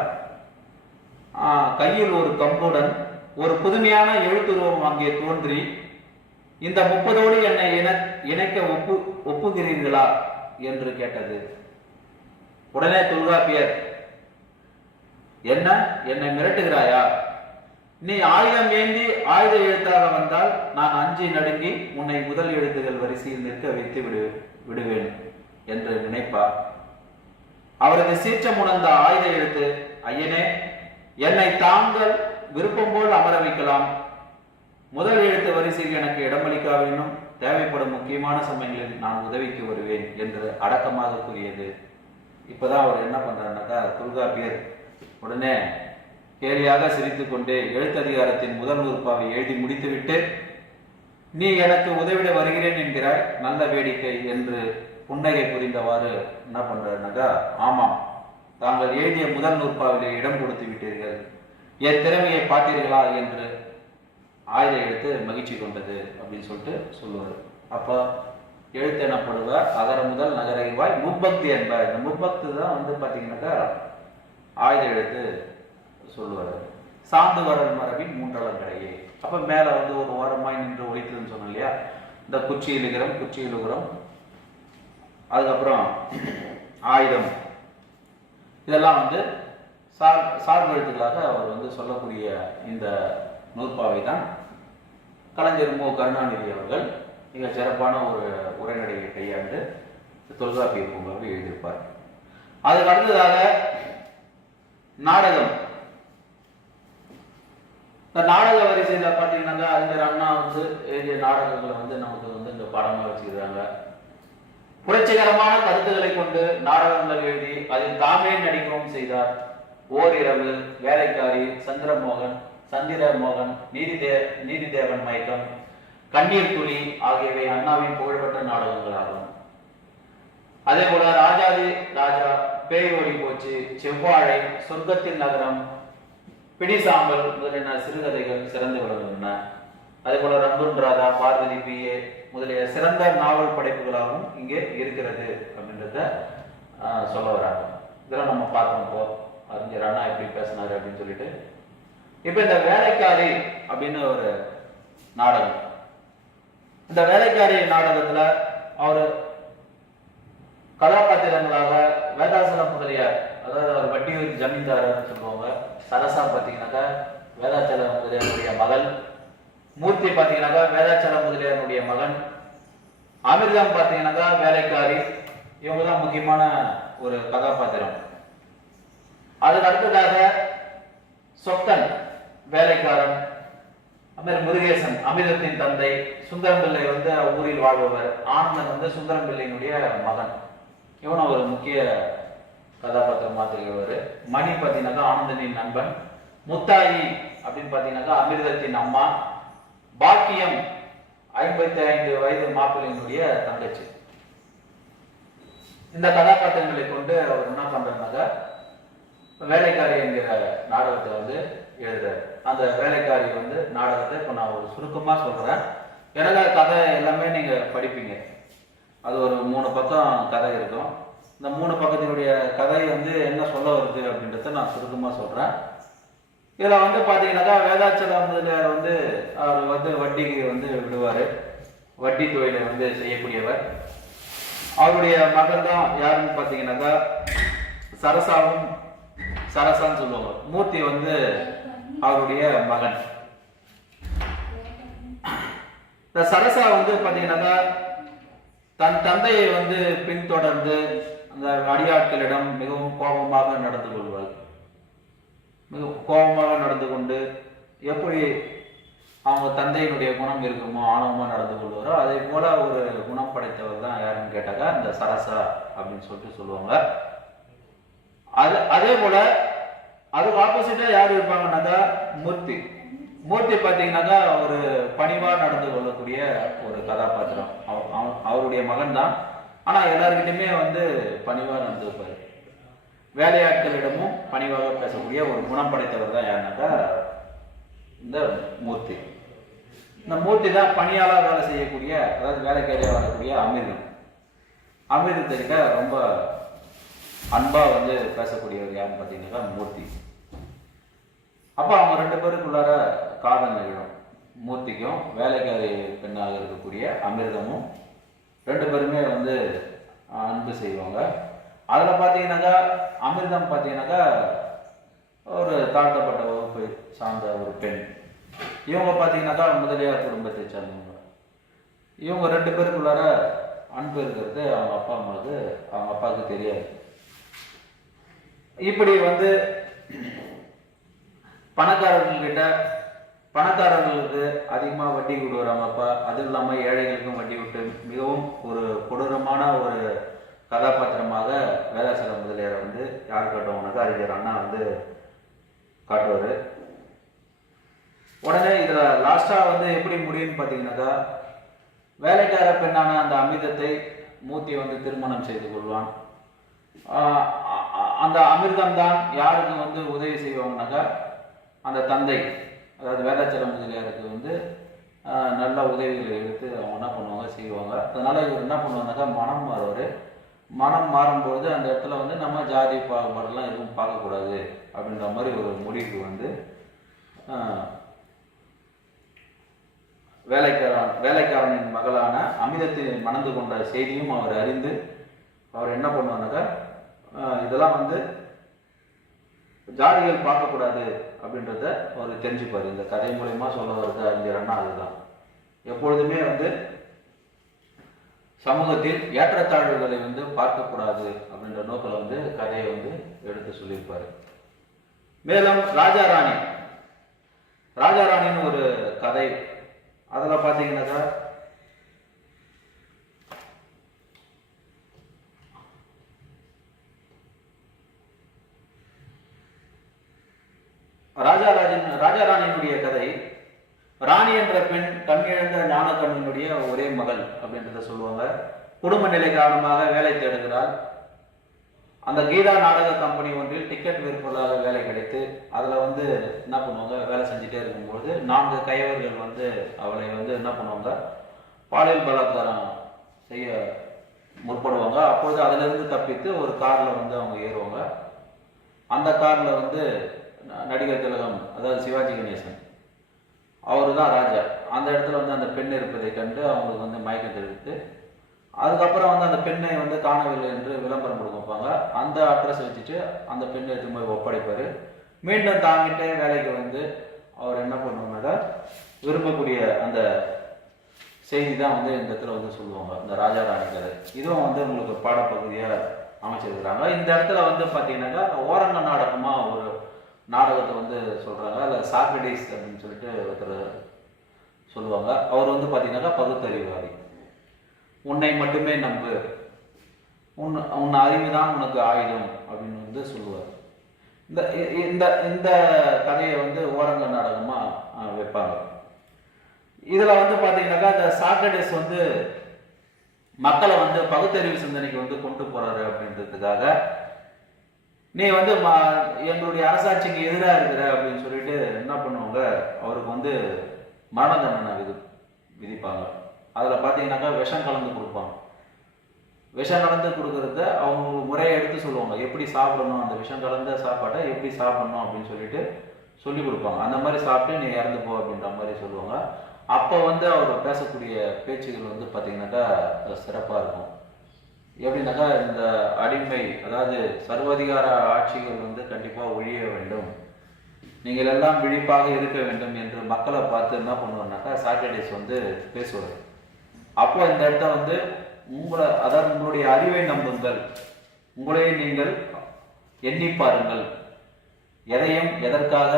கையில் ஒரு கம்புடன் ஒரு புதுமையான எழுத்துருவம் அங்கே தோன்றி இந்த 30ஓடு என்னை இணைக்க ஒப்புகிறீர்களா என்று கேட்டது. உடனே தொல்காப்பியர், என்னை மிரட்டுகிறாயா? நீ ஆயுதம் ஏந்தி ஆயுத எழுத்தாக வந்தால் நான் அஞ்சி நடுங்கி உன்னை முதல் எழுத்துகள் வரிசையில் நிற்க வைத்து விடுவேன் என்று நினைப்பா? அவரது சீற்றம் உணர்ந்த ஆயுத எழுத்து, ஐயனே, என்னை தாங்கள் விருப்பம் போல் அமர வைக்கலாம். முதல் எழுத்து வரிசையில் எனக்கு இடமளிக்காவினும் தேவைப்படும் முக்கியமான சமயங்களில் நான் உதவிக்கு வருவேன் என்று அடக்கமாக கூறியது. இப்பதான் அவர் என்ன பண்றாருனாக்கா, தொல்காப்பியர் உடனே கேலியாக சிரித்துக் கொண்டு எழுத்ததிகாரத்தின் முதல் நூற்பாவை எழுதி முடித்துவிட்டு, நீ எனக்கு உதவிட வருகிறேன் என்கிறாய், நல்ல வேடிக்கை என்று புன்னகை புரிந்தவாறு என்ன பண்றாருனாக்கா, ஆமாம், தாங்கள் எழுதிய முதல் நூற்பாவிலே இடம் கொடுத்து விட்டீர்கள், என் திறமையை பார்த்தீர்களா என்று ஆயுத எழுத்து மகிழ்ச்சி கொண்டது அப்படின்னு சொல்லிட்டு சொல்லுவார். அப்போ எழுத்து எனப்படுவ அகர முதல் நகர இருவாய் முப்பக்தி என்ப. இந்த முப்பக்தி தான் வந்து பார்த்தீங்கன்னாக்கா ஆயுத எழுத்து சொல்லுவார். சார்ந்து வரல் மரபின் மூன்றலங்களையே. அப்போ மேலே வந்து ஒரு ஓரமாய் நின்று ஒழித்துன்னு சொன்னோம் இல்லையா, இந்த குச்சியில் உகரம், அதுக்கப்புறம் ஆயுதம், இதெல்லாம் வந்து சார்பு எழுத்துக்களாக அவர் வந்து சொல்லக்கூடிய இந்த நூற்பாவை தான் கலைஞர் மு கருணாநிதி அவர்கள் மிக சிறப்பான ஒரு உரைநடையை கையாண்டு தொல்காப்பிய பூங்காவை எழுதியிருப்பார். அதுக்கு அடுத்ததாக நாடகம். இந்த நாடக வரிசையில் பார்த்தீங்கன்னாக்கா அறிஞர் அண்ணா வந்து எழுதிய நாடகங்களை வந்து நமக்கு வந்து இந்த பாடமாக வச்சுக்கிறாங்க. புரட்சிகரமான கருத்துக்களை கொண்டு நாடகங்கள் எழுதி அதில் தாமே நடிக்கவும் செய்தார். ஓரிரவு, வேலைக்காரி, சந்திரமோகன், நீதிதேவன் மயக்கம், கண்ணீர் துளி ஆகியவை அண்ணாவின் புகழ்பெற்ற நாடகங்களாகும். அதே போல ராஜாதி ராஜா, பேய் ஓடி போச்சு, செவ்வாழை, சொர்க்கத்தின் நகரம், பிடிசாம்பல் முதலிய சிறுகதைகள் சிறந்து விளங்குகின்றன. அதே போல ரங்குன் ராதா, பார்வதி பிஏ முதலிய சிறந்த நாவல் படைப்புகளாகவும் இங்கே இருக்கிறது அப்படின்றத சொல்ல வராங்க. இதெல்லாம் நம்ம பார்க்கணும். இப்போ அறிஞர் அண்ணா எப்படி பேசினாரு அப்படின்னு சொல்லிட்டு. இப்ப இந்த வேலைக்காரி அப்படின்னு ஒரு நாடகம். இந்த வேலைக்காரி நாடகத்துல அவரு கதாபாத்திரங்களாக வேதாசலம் முதலியார், அதாவது அவர் வட்டியூர் ஜமீன்தார் சொல்லுவாங்க. சரசா பார்த்தீங்கன்னாக்கா வேதாச்சல முதலியாருடைய மகள். மூர்த்தி பார்த்தீங்கன்னாக்கா வேதாச்சல முதலியாருடைய மகன். அமிர்தம் பார்த்தீங்கன்னாக்கா வேலைக்காரி. இவங்க தான் முக்கியமான ஒரு கதாபாத்திரம். அதுக்கு அடுத்ததாக சொக்கன் வேலைக்காரன், அமீர் முருகேசன் அமிர்தத்தின் தந்தை, சுந்தரம் பிள்ளை வந்து ஊரில் வாழ்பவர், ஆனந்தன் வந்து சுந்தரம் பிள்ளையினுடைய மகன். இவனும் ஒரு முக்கிய கதாபாத்திரமா திகழ்வார். மணி பார்த்தீங்கன்னாக்கா ஆனந்தனின் நண்பன். முத்தாயி அப்படின்னு பார்த்தீங்கன்னாக்கா அமிர்தத்தின் அம்மா. பாக்கியம் 55 வயது மாப்பிள்ளையினுடைய தங்கச்சி. இந்த கதாபாத்திரங்களை கொண்டு அவர் என்ன பண்றாருனாக்கா வேலைக்காரி என்கிற நாடகத்தை வந்து எழுதுறாரு. அந்த வேலைக்காரி வந்து நாடகத்தை இப்போ நான் ஒரு சுருக்கமா சொல்றேன். எனக்கு கதை எல்லாமே நீங்க படிப்பீங்க. அது ஒரு 3 பக்கம் கதை இருக்கும். இந்த 3 பக்கத்தினுடைய கதை வந்து என்ன சொல்ல வருது அப்படின்றத நான் சுருக்கமா சொல்றேன். இதுல வந்து பாத்தீங்கன்னாக்கா வேதாச்சலம் முதலியார் வந்து அவர் வந்து வட்டிக்கு வந்து விடுவாரு. வட்டி தொழிலை வந்து செய்யக்கூடியவர். அவருடைய மகன் தான் யாருன்னு பாத்தீங்கன்னாக்கா சரசாவும் சரசான்னு சொல்லுவாங்க. மூர்த்தி வந்து அவருடைய மகன். இந்த சரசா வந்து பாத்தீங்கன்னாக்கா தன் தந்தையை வந்து பின்தொடர்ந்து அந்த அடியாட்களிடம் மிகவும் கோபமாக நடந்து கொள்வார். மிக கோபமாக நடந்து கொண்டு எப்படி அவங்க தந்தையினுடைய குணம் இருக்குமோ ஆணவமா நடந்து கொள்வாரோ அதே போல ஒரு குணம் படைத்தவர் தான் யாருன்னு கேட்டாக்கா இந்த சரசா அப்படின்னு சொல்லிட்டு சொல்லுவாங்க. அதே போல அதுக்கு ஆப்போசிட்டா யாரு இருப்பாங்கன்னாக்கா மூர்த்தி. மூர்த்தி பார்த்தீங்கன்னாக்கா ஒரு பணிவா நடந்து கொள்ளக்கூடிய ஒரு கதாபாத்திரம். அவருடைய மகன் தான், ஆனா எல்லாருக்கிட்டையுமே வந்து பணிவா நடந்துப்பாரு. வேலையாட்களிடமும் பணிவாக பேசக்கூடிய ஒரு குணம் படைத்தவர் தான் யாருனாக்கா இந்த மூர்த்தி. இந்த மூர்த்தி தான் பணியாளர் வேலை செய்யக்கூடிய, அதாவது வேலைக்காரியா வரக்கூடிய அமிர்தம். அமிர்தத்திட்ட ரொம்ப அன்பா வந்து பேசக்கூடியவர் யாருன்னு பார்த்தீங்கன்னாக்கா மூர்த்தி. அப்ப அவங்க 2 பேருக்குள்ளார காதல் நிகழும். மூர்த்திக்கும் வேலைக்காரி பெண்ணாக இருக்கக்கூடிய அமிர்தமும் 2 பேருமே வந்து அன்பு செய்வாங்க. அதுல பார்த்தீங்கன்னாக்கா அமிர்தம் பார்த்தீங்கன்னாக்கா ஒரு தாழ்த்தப்பட்ட வகுப்பு சார்ந்த ஒரு பெண். இவங்க பார்த்தீங்கன்னாக்கா முதலியார் குடும்பத்தை சார்ந்தவங்க. இவங்க 2 பேருக்குள்ளார அன்பு இருக்கிறது அவங்க அப்பாவுக்கு தெரியாது. இப்படி வந்து பணக்காரர்களுக்கு அதிகமாக வட்டி விடுவார் அவங்க அப்பா. அது இல்லாமல் ஏழைகளுக்கும் வட்டி விட்டு மிகவும் ஒரு கொடூரமான ஒரு கதாபாத்திரமாக வேதாச்சலம் முதலியார் வந்து யார் காட்டுவாங்கனாக்கா அறிஞர் அண்ணா வந்து காட்டுவார். உடனே இதுல லாஸ்டா வந்து எப்படி முடியும்னு பார்த்தீங்கன்னாக்கா வேலைக்கார பெண்ணான அந்த அமிர்தத்தை மூர்த்தி வந்து திருமணம் செய்து கொள்வான். அந்த அமிர்தம் தான் யாருக்கு வந்து உதவி செய்வாங்கனாக்கா அந்த தந்தை, அதாவது வேதாச்சலம் முதலியாருக்கு வந்து நல்ல உதவிகளை எடுத்து அவங்க என்ன பண்ணுவாங்க செய்வாங்க. அதனால இவர் என்ன பண்ணுவாங்கனாக்கா மனம் மாறுவார். மனம் மாறும்போது அந்த இடத்துல வந்து நம்ம ஜாதி பாகுபாடெல்லாம் எதுவும் பார்க்கக்கூடாது அப்படின்ற மாதிரி ஒரு முடிவுக்கு வந்து வேலைக்காரனின் மகளான அமிர்தத்தை மணந்து கொண்ட செய்தியும் அவர் அறிந்து அவர் என்ன பண்ணுவாங்கனாக்கா இதெல்லாம் வந்து ஜாதிகள் பார்க்கக்கூடாது அப்படின்றத அவர் தெரிஞ்சுப்பார். இந்த கதை மூலயமா சொல்ல வருது அறிஞர்னா அதுதான். எப்பொழுதுமே வந்து சமூகத்தில் ஏற்றத்தாழ்வுகளை வந்து பார்க்கக்கூடாது அப்படின்ற நோக்கில் வந்து கதையை வந்து எடுத்து சொல்லியிருப்பாரு. மேலும் ராஜாராணின்னு ஒரு கதை. அதில் பார்த்தீங்கன்னாக்கா ராஜாராணியினுடைய கதை. ராணி என்ற பெண் கண்ணிழந்த ஞானக்கண்ணினுடைய ஒரே மகள் அப்படின்றத சொல்லுவாங்க. குடும்ப நிலை காரணமாக வேலை தேடுகிறாள். அந்த கீதா நாடக கம்பெனி ஒன்றில் டிக்கெட் விற்பதாக வேலை கிடைத்து அதில் வந்து என்ன பண்ணுவாங்க, வேலை செஞ்சுட்டே இருக்கும்போது 4 கையவர்கள் வந்து அவளை வந்து என்ன பண்ணுவாங்க, பாலியல் பலாத்காரம் செய்ய முற்படுவாங்க. அப்போது அதிலிருந்து தப்பித்து ஒரு காரில் வந்து அவங்க ஏறுவாங்க. அந்த காரில் வந்து நடிகர் திலகம், அதாவது சிவாஜி கணேசன், அவரு தான் ராஜா. அந்த இடத்துல வந்து அந்த பெண் இருப்பதை கண்டு அவங்களுக்கு வந்து மயக்கம் தெரிவித்து அதுக்கப்புறம் வந்து அந்த பெண்ணை வந்து காணவில்லை என்று விளம்பரம் கொடுப்பாங்க. அந்த அட்ரஸ் வச்சுட்டு அந்த பெண்ணை எடுத்து போய் ஒப்படைப்பார். மீண்டும் தாங்கிட்டே வேலைக்கு வந்து அவர் என்ன பண்ணுவாங்கன்னா விரும்பக்கூடிய அந்த செய்தி தான் வந்து இந்த இடத்துல வந்து சொல்லுவாங்க, இந்த ராஜா ராணி கதை. இதுவும் வந்து உங்களுக்கு பாடப்பகுதியாக அமைச்சிருக்கிறாங்க. இந்த இடத்துல வந்து பார்த்தீங்கன்னாக்கா ஓரங்க நாடகமாக ஒரு நாடகத்தை வந்து சொல்கிறாங்க. அதில் சாக்ரடீஸ் அப்படின்னு சொல்லிட்டு ஒருத்தர் சொல்லுவாங்க. அவர் வந்து பார்த்தீங்கன்னாக்கா பகுத்தறிவாதி. உன்னை மட்டுமே நம்பு, உன் அறிவு தான் உனக்கு ஆயுதம் அப்படின்னு வந்து சொல்லுவார். இந்த இந்த இந்த கதையை வந்து ஓரங்க நாடகமாக வைப்பாங்க. இதில் வந்து பார்த்தீங்கன்னாக்கா இந்த சாக்ரடீஸ் வந்து மக்களை வந்து பகுத்தறிவு சிந்தனைக்கு வந்து கொண்டு போறாரு அப்படின்றதுக்காக, நீ வந்து எங்களுடைய அரசாட்சிக்கு எதிராக இருக்கிற அப்படின்னு சொல்லிட்டு என்ன பண்ணுவாங்க, அவருக்கு வந்து மரண தண்டனை விதிப்பாங்க. அதில் பார்த்தீங்கன்னாக்கா விஷம் கலந்து கொடுப்பாங்க. விஷம் கலந்து கொடுக்கறத அவங்க முறையை எடுத்து சொல்லுவாங்க, எப்படி சாப்பிடணும், அந்த விஷம் கலந்த சாப்பாட்டை எப்படி சாப்பிடணும் அப்படின்னு சொல்லிட்டு சொல்லி கொடுப்பாங்க. அந்த மாதிரி சாப்பிட்டு நீ இறந்து போ அப்படின்ற மாதிரி சொல்லுவாங்க. அப்போ வந்து அவர் பேசக்கூடிய பேச்சுகள் வந்து பார்த்தீங்கன்னாக்கா சிறப்பாக இருக்கும். எப்படின்னாக்கா இந்த அடிமை, அதாவது சர்வாதிகார ஆட்சிகள் வந்து கண்டிப்பாக ஒழிய வேண்டும், நீங்கள் எல்லாம் விழிப்பாக இருக்க வேண்டும் என்று மக்களை பார்த்து என்ன பண்ணுவார்னாக்கா சாக்ரடீஸ் வந்து பேசுவார். அப்போ இந்த இடத்த வந்து அதாவது உங்களுடைய அறிவை நம்புங்கள், உங்களையே நீங்கள் எண்ணி பாருங்கள், எதையும் எதற்காக,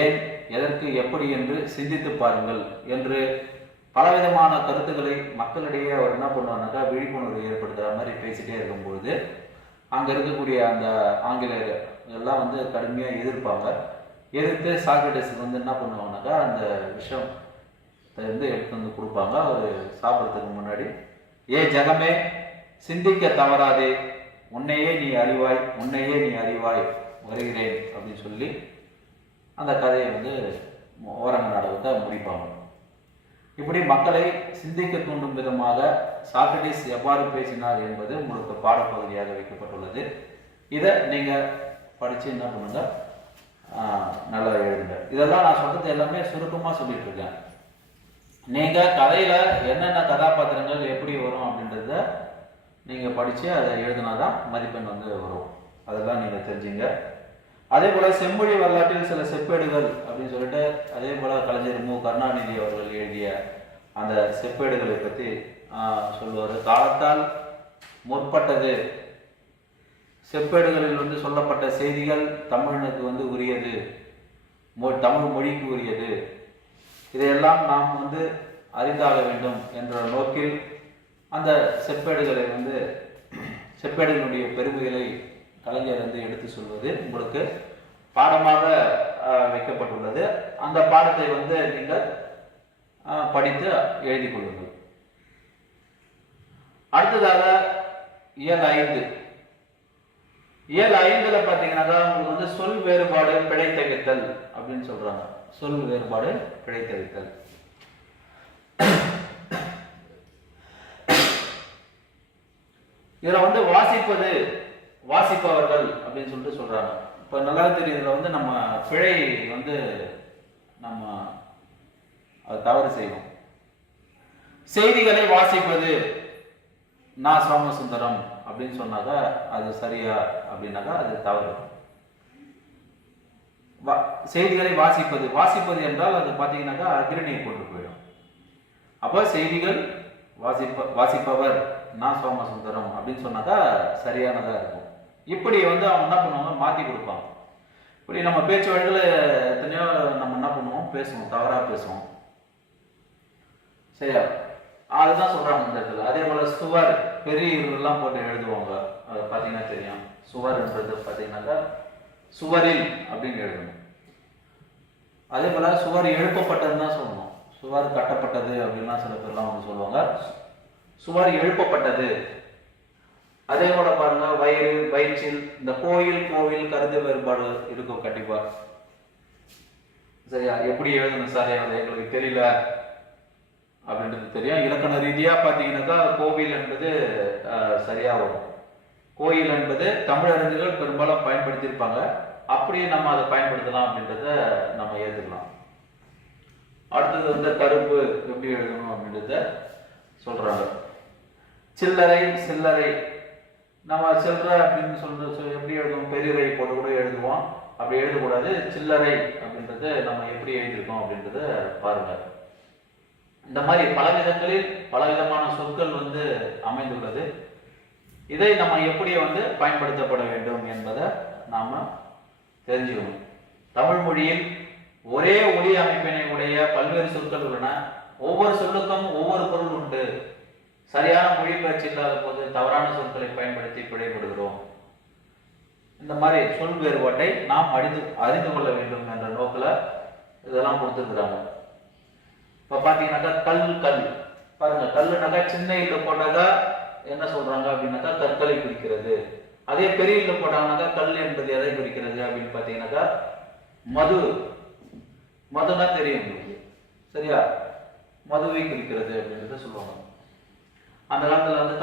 ஏன், எதற்கு, எப்படி என்று சிந்தித்து பாருங்கள் என்று பலவிதமான கருத்துக்களை மக்களிடையே அவர் என்ன பண்ணுவார்னாக்கா விழிப்புணர்வு ஏற்படுத்துகிற மாதிரி பேசிட்டே இருக்கும்பொழுது அங்கே இருக்கக்கூடிய அந்த ஆங்கிலேயர் எல்லாம் வந்து கடுமையாக எதிர்ப்பாங்க. எதிர்த்து சாக்ரடீஸுக்கு வந்து என்ன பண்ணுவாங்கனாக்கா அந்த விஷம் வந்து எடுத்து வந்து கொடுப்பாங்க. அவர் சாப்பிட்றதுக்கு முன்னாடி, ஏ ஜகமே சிந்திக்க தவறாதே, உன்னையே நீ அறிவாய், உன்னையே நீ அறிவாய், வருகிறேன் அப்படின்னு சொல்லி அந்த கதையை வந்து ஓரங்க நாடகத்தை முடிப்பாங்க. இப்படி மக்களை சிந்திக்க தூண்டும் விதமாக சாக்ரடீஸ் எவ்வாறு பேசினார் என்பது உங்களுக்கு பாடப்பகுதியாக வைக்கப்பட்டுள்ளது. இதை நீங்கள் படித்து என்ன பண்ணுங்க, நல்லா எழுதுங்க. இதெல்லாம் நான் சொல்றது எல்லாமே சுருக்கமாக சொல்லிட்டு இருக்கேன். நீங்கள் கதையில் என்னென்ன கதாபாத்திரங்கள் எப்படி வரும் அப்படின்றத நீங்கள் படித்து அதை எழுதினாதான் மதிப்பெண் வந்து வரும். அதெல்லாம் நீங்கள் தெரிஞ்சுங்க. அதே போல் செம்மொழி வரலாற்றில் சில செப்பேடுகள் அப்படின்னு சொல்லிட்டு, அதே போல் கலைஞர் மு கருணாநிதி அவர்கள் எழுதிய அந்த செப்பேடுகளை பற்றி சொல்லுவார். காலத்தால் முற்பட்டது, செப்பேடுகளில் வந்து சொல்லப்பட்ட செய்திகள் தமிழனுக்கு வந்து உரியது, தமிழ் மொழிக்கு உரியது, இதையெல்லாம் நாம் வந்து அறிந்தாக வேண்டும் என்ற நோக்கில் அந்த செப்பேடுகளை வந்து செப்பேடுகளுடைய பெருமைகளை கலைஞர் வந்து எடுத்து சொல்வது உங்களுக்கு பாடமாக வைக்கப்பட்டுள்ளது. அந்த பாடத்தை வந்து நீங்கள் படித்து எழுதி கொள்ளுங்கள். அடுத்ததாக இயல் 5. இயல் 5ல் பார்த்தீங்கன்னாக்கா உங்களுக்கு வந்து சொல் வேறுபாடு பிழைத்தகைத்தல் அப்படின்னு சொல்றாங்க. சொல் வேறுபாடு பிழைத்தகைத்தல். இதுல வந்து வாசிப்பது, வாசிப்பவர்கள் அப்படின்னு சொல்லிட்டு சொல்றாங்க. இப்ப நல்லா தெரியுதுல வந்து நம்ம பிழை வந்து நம்ம அது தவறு செய்வோம். செய்திகளை வாசிப்பது நான் சோமசுந்தரம் அப்படின்னு சொன்னாக்கா அது சரியா அப்படின்னாக்கா அது தவறு. செய்திகளை வாசிப்பது, வாசிப்பது என்றால் அது பார்த்தீங்கன்னாக்கா அக்ரணியை போட்டு போயிடும். அப்போ செய்திகள் வாசிப்பவர் நான் சோமசுந்தரம் அப்படின்னு சொன்னாக்கா சரியானதா இருக்கும். இப்படி வந்து அவங்க என்ன பண்ணுவாங்க, மாற்றி கொடுப்பாங்க. இப்படி நம்ம பேச்சு வழியில் எத்தனையோ நம்ம என்ன பண்ணுவோம், பேசுவோம், தவறாக பேசுவோம், சரியா? அதுதான் சொல்றாங்க இந்த இடத்துல. அதே போல சுவர் பெரிய எல்லாம் போட்டு எழுதுவாங்க, அதை பார்த்தீங்கன்னா தெரியும். சுவர்ன்றது பார்த்தீங்கன்னாக்கா சுவரில் அப்படின்னு எழுதணும். அதே போல சுவர் எழுப்பப்பட்டதுன்னு தான் சொல்லணும். சுவர் கட்டப்பட்டது அப்படின்லாம் சில பேர்லாம் வந்து சொல்லுவாங்க. சுவர் எழுப்பப்பட்டது. அதே போல பாருங்க வயிறு, வயிற்றில், இந்த கோயில், கோவில் கருத்து வேறுபாடு இருக்கும் கண்டிப்பா, சரியா? எப்படி எழுதணும் சார், எங்களுக்கு தெரியல அப்படின்றது தெரியும். இலக்கண ரீதியா பாத்தீங்கன்னாக்கா கோவில் என்பது சரியா வரும். கோயில் என்பது தமிழறிஞர்கள் பெரும்பாலும் பயன்படுத்தியிருப்பாங்க. அப்படியே நம்ம அதை பயன்படுத்தலாம் அப்படின்றத நம்ம ஏற்றுக்கலாம். அடுத்தது வந்து கருப்பு எப்படி எழுதணும் அப்படின்றத சொல்றாங்க. சில்லறை, சில்லறை, நம்ம சில்லறை அப்படின்னு சொல்லிட்டு எப்படி எழுதுவோம், பெரியரை போட்டு கூட எழுதுவோம். அப்படி எழுதக்கூடாது. சில்லறை அப்படின்றது நம்ம எப்படி எழுதியிருக்கோம் அப்படின்றத பாருங்க. இந்த மாதிரி பல விதங்களில் பலவிதமான சொற்கள் வந்து அமைந்துள்ளது. இதை நம்ம எப்படி வந்து பயன்படுத்தப்பட வேண்டும் என்பதை நாம தெரிஞ்சுக்கணும். தமிழ் மொழியில் ஒரே ஒலி அமைப்பினை உடைய பல்வேறு சொற்கள் உள்ளன. ஒவ்வொரு சொல்லுக்கும் ஒவ்வொரு பொருள் உண்டு. சரியான மொழிபெயர்ச்சி இல்லாத போது தவறான சொற்களை பயன்படுத்தி பிழைப்படுகிறோம். இந்த மாதிரி சொல் வேறுபாட்டை நாம் அறிந்து கொள்ள வேண்டும் என்ற நோக்கில் இதெல்லாம் கொடுத்துருக்குறாங்க. இப்போ பார்த்தீங்கன்னாக்கா கல் பாருங்க, கல்லுனாக்கா சின்ன இல்ல போட்டாக்கா என்ன சொல்றாங்க அப்படின்னாக்கா கற்களை குறிக்கிறது. அதே பெரிய இல்ல போட்டாங்கன்னாக்கா கல் என்பது எதை குறிக்கிறது அப்படின்னு பார்த்தீங்கன்னாக்கா மதுனா தெரியும் உங்களுக்கு, சரியா? மதுவை குறிக்கிறது அப்படின்றத சொல்லுவாங்க. அந்த காலத்துல வந்து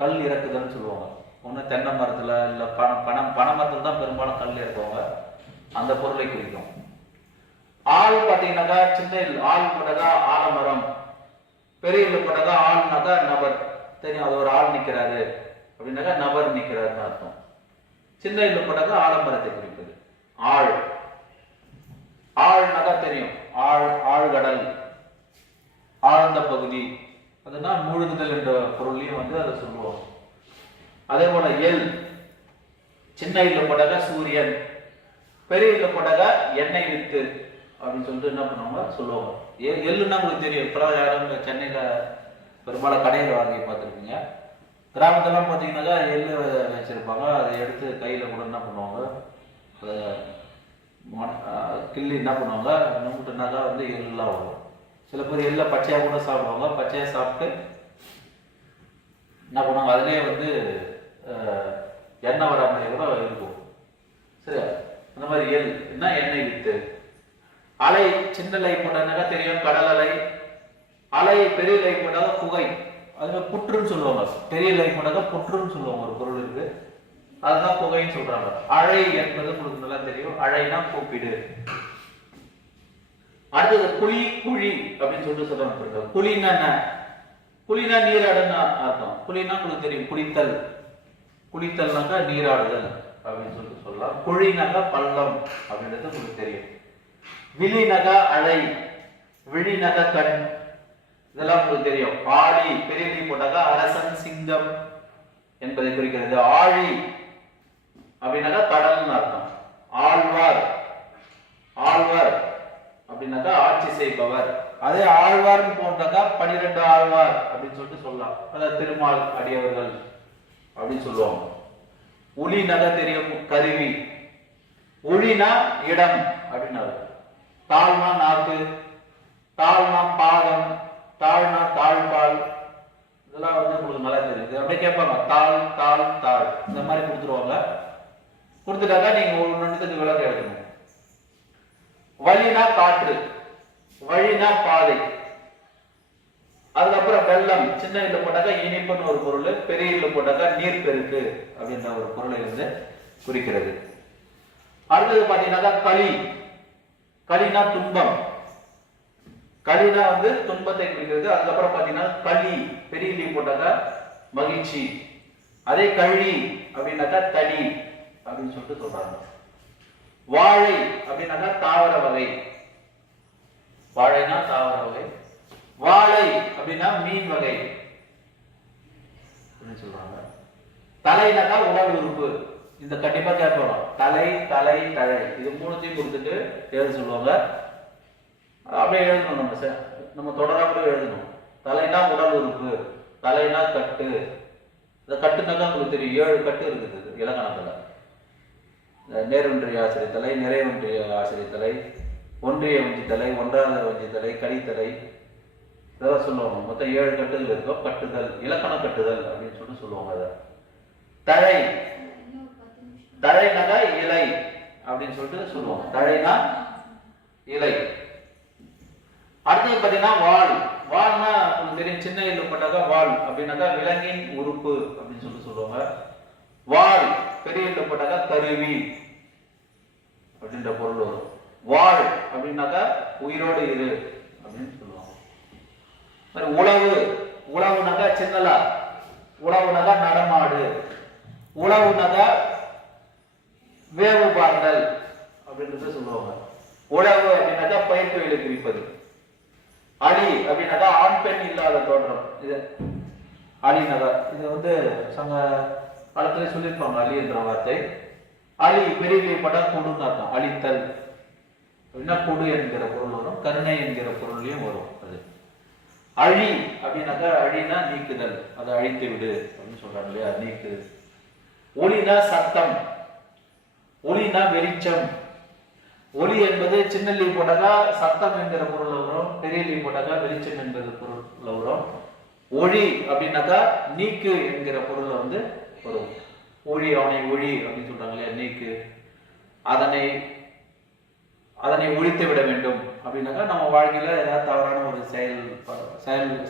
கல் இறக்குதல்னு சொல்லுவாங்க. ஒன்று தென்னை மரத்துல இல்லை பனை மரத்துல தான் பெரும்பாலும் கல் இறக்குவாங்க. அந்த பொருளை குறிக்கும். ஆள் பார்த்தீங்கன்னாக்கா சின்ன ஆள் போட்டாக்கா ஆலமரம், பெரிய இல்ல போட்டாக்கா ஆள்னாக்கா நபர், தெரியும். அது ஒரு ஆள் நிற்கிறாரு அப்படின்னாக்கா நபர் நிற்கிறாருன்னு அர்த்தம். சின்ன இல்ல போட்டாக்கா ஆலமரத்தை குறிப்பது. ஆழ்னாக்கா தெரியும், ஆழ்கடல், ஆழ்ந்த பகுதி, அதுனா மூழ்குதல் என்ற பொருளையும் வந்து அதை சொல்லுவோம். அதே போல சின்ன இல்ல போட்டாக்கா சூரியன், பெரிய இல்ல போட்டாக்கா எண்ணெய் வித்து அப்படின்னு சொல்லிட்டு என்ன பண்ணுவாங்க சொல்லுவாங்க. எள்ளுன்னா உங்களுக்கு தெரியும். இப்பெல்லாம் யாரும் சென்னையில பெரும்பாலும் கடையில் வாங்கி பார்த்துருப்பீங்க. கிராமத்தெல்லாம் பார்த்தீங்கன்னாக்கா எள்ளு வச்சிருப்பாங்க. அதை எடுத்து கையில் கூட என்ன பண்ணுவாங்க, அதை கிள்ளி என்ன பண்ணுவாங்க, நுங்கிட்டுனாக்கா வந்து எள்ளுலாம் வரும். சில பேர் எள்ளை பச்சையாக கூட சாப்பிடுவாங்க. பச்சையாக சாப்பிட்டு என்ன பண்ணுவாங்க, அதிலே வந்து எண்ணெய் வர மாதிரி கூட இருக்கும், சரியா? அந்த மாதிரி என்ன எண்ணெய் வித்து. அலை சின்ன லை போட்டாக்கா தெரியும், கடல் அலை. அலை பெரிய லை போட்டாக்கா புகை, அது புற்றுன்னு சொல்லுவாங்க. பெரிய லை போட்டாக்கா புற்றுன்னு சொல்லுவாங்க. ஒரு பொருள் இருக்கு, அதுதான் புகைன்னு சொல்றாங்க. அழை என்பது உங்களுக்கு நல்லா தெரியும். அழைனா கூப்பிடு. அடுத்தது குழி அப்படின்னு சொல்லிட்டு சொல்றாங்க. குழின்னா என்ன? குழினா நீராடுன்னு அர்த்தம். குழினா உங்களுக்கு தெரியும், குளித்தல்னாக்கா நீராடுதல் அப்படின்னு சொல்லிட்டு சொல்லலாம். குழினாக்கா பள்ளம் அப்படின்றது உங்களுக்கு தெரியும். விழினகா அழை, விழினகா கண், இதெல்லாம் உங்களுக்கு தெரியும். ஆழி பெரிய போட்டாக்கா அரசன் சிங்கம் என்பதை குறிக்கிறது. ஆழி அப்படின்னாக்கா கடல்னு அர்த்தம். ஆழ்வார் அப்படின்னாக்கா ஆட்சி செய்பவர். அதே ஆழ்வார்னு போட்டாக்கா 12 ஆழ்வார் அப்படின்னு சொல்லிட்டு சொல்லலாம். அதாவது திருமால் அடியவர்கள் அப்படின்னு சொல்லுவாங்க. உளினகா தெரியும், கருவி. ஒளினா இடம் அப்படின்னாரு. தாழ்னா நாக்கு, தாழ்னா பாதம், தாழ்னா தாழ்பால், இதெல்லாம் வந்து உங்களுக்கு நல்லா தெரியுது. அப்படியே கேட்பாங்க தாழ் இந்த மாதிரி கொடுத்துருவாங்க. கொடுத்துட்டாக்கா நீங்க ஒரு நிமிஷத்துக்கு விளக்கம் எழுதணும். வழினா காற்று, வழினா பாதை. அதுக்கப்புறம் வெள்ளம், சின்ன இல்ல போட்டாக்கா இனிப்புன்னு ஒரு பொருள், பெரிய இல்ல போட்டாக்கா நீர்பெருக்கு அப்படின்ற ஒரு பொருளை வந்து குறிக்கிறது. அடுத்தது பாத்தீங்கன்னாக்கா களினா துன்பம். களினா வந்து துன்பத்தை குறிக்கிறது. அதுக்கப்புறம் பாத்தீங்கன்னா களி, பெரிய லீ போட்டாக்கா மகிழ்ச்சி. அதே கழி அப்படின்னாக்கா தனி அப்படின்னு சொல்லிட்டு சொல்றாங்க. வாழை அப்படின்னாக்கா தாவர வகை. வாழைனா தாவர வகை. வாழை அப்படின்னா மீன் வகை அப்படின்னு சொல்றாங்க. தலைனாக்கா உடல் உறுப்பு. இந்த கண்டிப்பா கேட்போம். தலை இது மூணுத்தையும் கொடுத்துட்டு எழுத சொல்லுவாங்க. அப்படியே எழுதணும். நம்ம தொடராக எழுதணும். தலைனா உடல் உறுப்பு, தலைனா கட்டு. இந்த கட்டுனாக்கா உங்களுக்கு தெரியும், 7 கட்டு இருக்குது இலக்கணத்துல. நேரொன்றிய ஆசிரியத்தலை, நிறைவொன்றிய ஆசிரியத்தலை, ஒன்றிய வஞ்சித்தலை, ஒன்றாத வஞ்சித்தலை, கடித்தலை, இதெல்லாம் சொல்லுவாங்க. மொத்தம் 7 கட்டுகள் இருக்கும். கட்டுதல், இலக்கண கட்டுதல் அப்படின்னு சொல்லிட்டு சொல்லுவாங்க. அதை தழைனாக்கா இலை அப்படின்னு சொல்லிட்டு சொல்லுவாங்க. தழைனா இலை. அடுத்தது பார்த்தீங்கன்னா வால்னா உங்களுக்கு தெரியும், சின்ன இல்ல போட்டாக்கா வால் அப்படின்னாக்கா விலங்கின் உறுப்பு அப்படின்னு சொல்லிட்டு சொல்லுவாங்க. வால் பெரிய இல்ல போட்டாக்கா கருவி அப்படின்ற பொருள் வரும். வாழ் அப்படின்னாக்கா உயிரோடு இரு அப்படின்னு சொல்லுவாங்க. உழவுனாக்கா சின்னலா, உழவுனாக்கா நடமாடு, உழவுனாக்கா வேவு பார்த்தல், சங்க காலத்துல சொல்லியிருப்பாங்க அலி என்ற வார்த்தை. அலி பெரிய படா கொடுன்னு அர்த்தம். அழித்தல் அப்படின்னா கொடு என்கிற பொருள் வரும், கருணை என்கிற பொருள்லையும் வரும். அது அழி அப்படின்னாக்கா, அழினா நீக்குதல், அதை அழித்து விடு அப்படின்னு சொல்றாங்க இல்லையா, நீக்கு. ஒளினா சத்தம், ஒளினா வெளிச்சம். ஒளி என்பது சின்ன லீ போட்டாக்கா சத்தம் என்கிற பொருள் வரும், பெரிய லீ போட்டாக்கா வெளிச்சம் என்கிற பொருள் வரும். ஒளி அப்படின்னாக்கா நீக்கு என்கிற பொருள் வந்து வரும். ஒளி, அவனை ஒளி அப்படின்னு சொல்றாங்க இல்லையா, நீக்கு. அதனை ஒழித்து விட வேண்டும் அப்படின்னாக்கா, நம்ம வாழ்க்கையில ஏதாவது தவறான ஒரு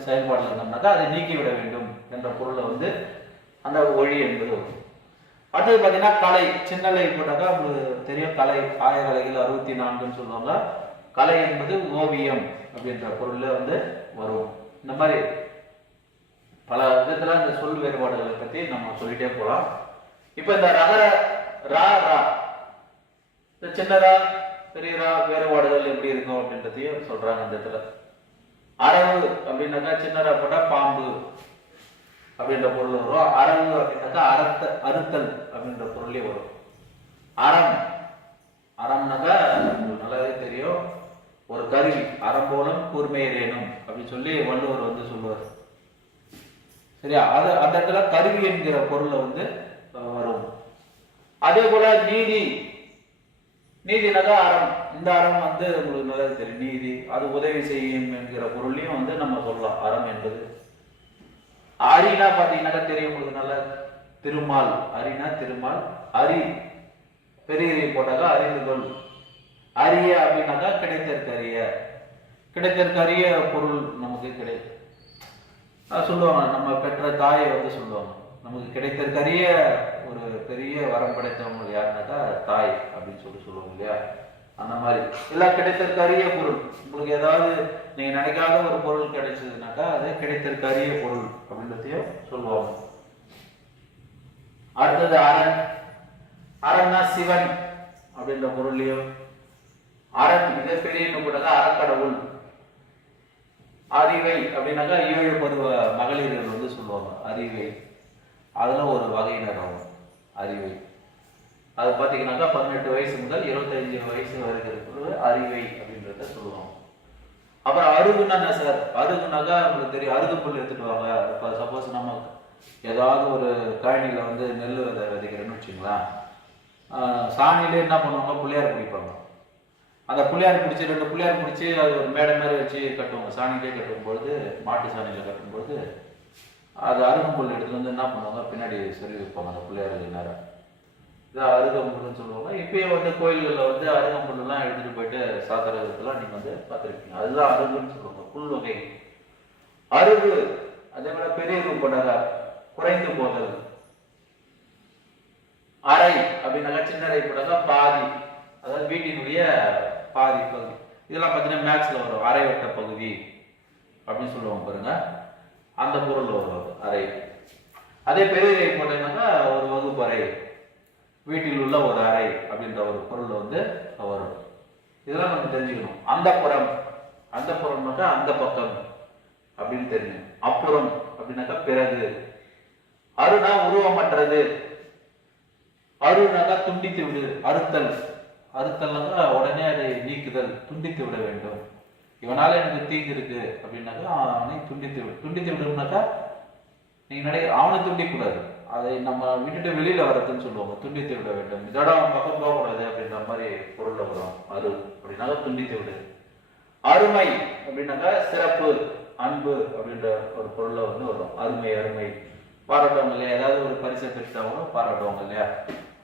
செயல்பாடுல இருந்தோம்னாக்கா அதை நீக்கி விட வேண்டும் என்ற பொருளை வந்து அந்த ஒளி என்பது வரும். அடுத்தது பார்த்தீங்கன்னா கலை, சின்னலை போட்டாக்கா உங்களுக்கு தெரியும், கலை 1464 சொல்லுவாங்க. கலை என்பது ஓவியம் அப்படின்ற பொருள்ல வந்து வரும். இந்த மாதிரி பல விதத்துல இந்த சொல் வேறுபாடுகளை பத்தி நம்ம சொல்லிட்டே போலாம். இப்ப இந்த ரகர ரா ரா, இந்த சின்னரா பெரியரா வேறுபாடுகள் எப்படி இருக்கும் அப்படின்றதையும் சொல்றாங்க இந்த இடத்துல. அரவு அப்படின்னாக்கா சின்னரா போட்டா பாம்பு அப்படின்ற பொருள் வரும். அரவு அப்படின்னாக்கா அறுத்தல் அப்படின்ற பொருளே வரும். அறம், அறம்னாக்கா உங்களுக்கு நல்லாவே தெரியும், ஒரு கருவி. அறம்போலும் கூர்மையரேனும் அப்படின்னு சொல்லி வள்ளுவர் வந்து சொல்லுவார். சரியா, அது அந்த இடத்துல கருவி என்கிற பொருளை வந்து வரும். அதே போல நீதி, நீதினாக்கா அறம். இந்த அறம் வந்து உங்களுக்கு நல்லா தெரியும், நீதி, அது உதவி செய்யும் என்கிற பொருளையும் வந்து நம்ம சொல்லலாம் அறம் என்பது. அரினா பாத்தீங்கன்னாக்கா தெரியும் உங்களுக்கு நல்லா, திருமால். அரினா திருமால். அரி பெரிய போட்டாக்கா அறிந்துகொள். அரிய அப்படின்னாக்கா கிடைத்தற்கரிய, கிடைத்தற்கரிய பொருள் நமக்கு கிடைக்கும் சொல்லுவாங்க. நம்ம பெற்ற தாயை வந்து சொல்லுவாங்க, நமக்கு கிடைத்தற்கரிய ஒரு பெரிய வரம் படைத்தவங்க யாருனாக்கா தாய் அப்படின்னு சொல்லுவாங்க இல்லையா. அந்த மாதிரி எல்லாம் கிடைத்தற்கரிய பொருள். உங்களுக்கு ஏதாவது நீங்க நினைக்காத ஒரு பொருள் கிடைச்சதுனாக்கா அது கிடைத்தற்கரிய பொருள் அப்படின்றதையும் சொல்லுவாங்க. அடுத்தது அரண். அரண்னா சிவன் அப்படின்ற பொருள்லையும். அரண் மிக பெரிய போட்டாக்கா அறக்கடவுள். அறிவை அப்படின்னாக்கா 7 பருவ மகளிர்கள் வந்து சொல்லுவாங்க அறிவை, அதுல ஒரு வகையினர் ஆகும் அறிவை. அது பார்த்தீங்கன்னாக்கா 18 வயசு முதல் 25 வயசு வரைக்கும் இருக்கிறது அறிவை அப்படின்றத சொல்லுவாங்க. அப்புறம் அருகுன்னா என்ன சார்? அருகுனாக்கா உங்களுக்கு தெரியும், அருகுப்புல் எடுத்துட்டு வாங்க. இப்போ சப்போஸ் நம்ம ஏதாவது ஒரு கழனியில வந்து நெல் விதைக்கிறேன்னு வச்சுங்களா, சாணியிலே என்ன பண்ணுவாங்க, புள்ளியார் பிடிப்பாங்க. அந்த புள்ளியார் பிடிச்சி 2 புள்ளியார் பிடிச்சி அது ஒரு மேடை மாதிரி வச்சு கட்டுவாங்க. சாணியிலே கட்டும்பொழுது, மாட்டு சாணியில கட்டும்பொழுது அது அருகம்புல் எடுத்துட்டு வந்து என்ன பண்ணுவாங்க, பின்னாடி சொல்லி வைப்பாங்க அந்த புள்ளியாருக்கு நேரம். இதான் அருகம்புல்னு சொல்லுவாங்க. இப்பயே வந்து கோயில்களில் வந்து அருகம்புல்லாம் எடுத்துட்டு போயிட்டு சாத்திரத்துலாம் நீங்க வந்து பார்த்துருப்பீங்க. அதுதான் அருகுன்னு சொல்லுவாங்க, புல் வகை. அருகு அதே போல பெரிய போட்டாங்க குறைந்து போதல். அறை அப்படின்னாக்கா சின்னறை போட்டாங்க பாதி, அதாவது வீட்டினுடைய பாதி பகுதி. இதெல்லாம் பார்த்தீங்கன்னா மேக்ஸ்ல வரும், அரை வட்ட பகுதி அப்படின்னு சொல்லுவாங்க பாருங்க, அந்த பொருள் வரும் அறை. அதே பெரிய போட்டீங்கன்னாக்கா ஒரு வகுப்பறை, வீட்டில் உள்ள ஒரு அறை அப்படின்ற ஒரு பொருள் வந்து வரும். இதெல்லாம் நம்ம தெரிஞ்சுக்கணும். அந்த புறம், அந்த புறம்னாக்கா அந்த பக்கம் அப்படின்னு தெரியும். அப்புறம் அப்படின்னாக்கா பிறகு. அருணா உருவமற்றது. அருணாக்கா துண்டித்து விடு, அறுத்தல். அறுத்தல்னாக்கா உடனே அதை நீக்குதல், துண்டித்து விட வேண்டும். இவனால எனக்கு தீங்கு இருக்கு அப்படின்னாக்கா அவனை துண்டித்து விடு. துண்டித்து விடுனாக்கா நீங்க அவனை துண்டிக்கூடாது, அதை நம்ம விட்டுட்டு வெளியில வரதுன்னு சொல்லுவாங்க. துண்டித்து விட வேண்டும், இதோட அவன் பக்கம் போகக்கூடாது அப்படின்ற மாதிரி பொருள் வரும். அரு அப்படின்னாக்கா துண்டித்து விடு. அருமை அப்படின்னாக்கா சிறப்பு, அன்பு அப்படின்ற ஒரு பொருளை வந்து வரும். அருமை, அருமை பாராட்டுவாங்க இல்லையா, ஏதாவது ஒரு பரிசை பெற்றாலும் பாராட்டுவாங்க இல்லையா,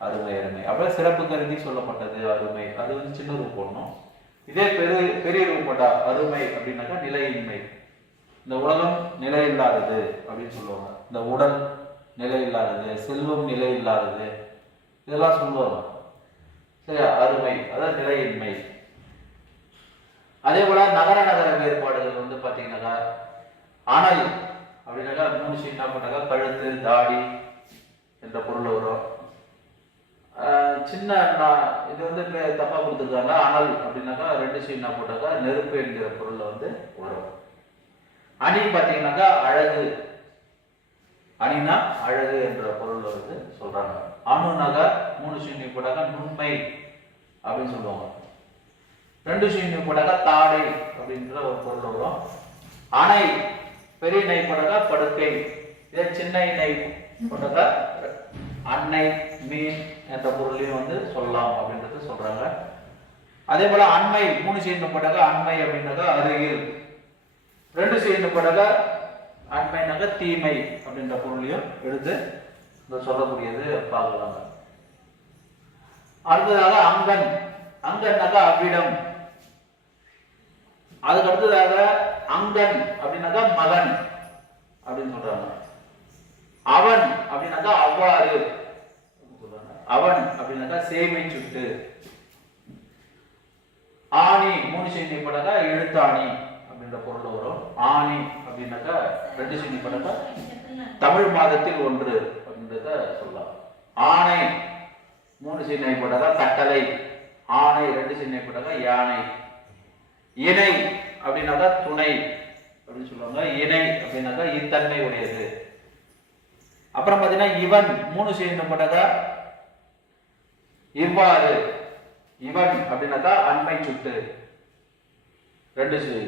அருமை அருமை. அப்புறம் சிறப்பு கருதி சொல்லப்பட்டது அருமை, அது வந்து சின்ன ரூபம் போடணும். இதே பெரிய ரூபம் போட்டா அருமை அப்படின்னாக்கா நிலையின்மை. இந்த உலகம் நிலை இல்லாதது அப்படின்னு சொல்லுவாங்க. இந்த உடல் நிலை இல்லாதது, செல்வம் நிலை இல்லாதது, இதெல்லாம் சொல்லுவாங்க. சரியா, அருமை அதாவது நிலையின்மை. அதே போல நகர வேறுபாடுகள் வந்து பாத்தீங்கன்னாக்கா அனல் அப்படின்னாக்கா 3 சீனா போட்டாக்கா கழுத்து, தாடி என்ற பொருள் வரும். சின்ன இது வந்து தப்பா கொடுத்துருக்காங்க. அனல் அப்படின்னாக்கா 2 சீனா போட்டாக்கா நெருப்பு என்கிற பொருள்ல வந்து வரும். அணி பாத்தீங்கன்னாக்கா அழகு. அணினா அழகு என்ற பொருள் வந்து சொல்றாங்க. அணுனாக 3 சீனி போட்டாக்க நுண்மை அப்படின்னு சொல்லுவாங்க. 2 சீனி போட்டாக்க தாடை அப்படின்ற ஒரு பொருள் வரும். அணை பெரிய நை போட்டாக்க படுக்கை, இதே சின்ன நை போட்டாக்க அன்னை மீன் என்ற பொருளையும் வந்து சொல்லலாம் அப்படின்றது சொல்றாங்க. அதே போல அண்மை 3 சீனி போட்டாக்க அண்மை அப்படின்னாக்கா அருகில், 2 சீனி போட்டாக்க அண்மைனாக்க தீமை அப்படின்ற பொருளையும் எடுத்து சொல்லக்கூடியது பார்க்கலாங்க. அடுத்ததாக அங்கன், அங்கன்னாக்கா அவ்விடம். அதுக்கு அடுத்ததாக அங்கன் அப்படின்னாக்கா மகன் அப்படின்னு சொல்றாங்க. அவன் அப்படின்னாக்கா அவ்வாறு சொல்றாங்க. அவன் அப்படின்னாக்கா சேமை சுட்டு. ஆணி 3 சீனி போட்டாக்கா எழுத்தாணி அப்படின்ற பொருள் வரும். ஆணி அப்படின்னாக்கா 2 சீனி போட்டாக்கா தமிழ் மாதத்தில் 1 அப்படின்றத சொல்லலாம். ஆணை 3 சீனி போட்டாக்கா கட்டளை. ஆணை 2 சீனி போட்டாக்கா யானை. இணை அப்படின்னாக்கா துணை அப்படின்னு சொல்லுவாங்க. இணை அப்படின்னாக்கா இத்தன்மை உடையது. அப்புறம் பாத்தீங்கன்னா இவன் 3 சீனி போட்டாக்கா இவ்வாறு. இவன் அப்படின்னாக்கா அண்மை சுட்டு. 2 சீனி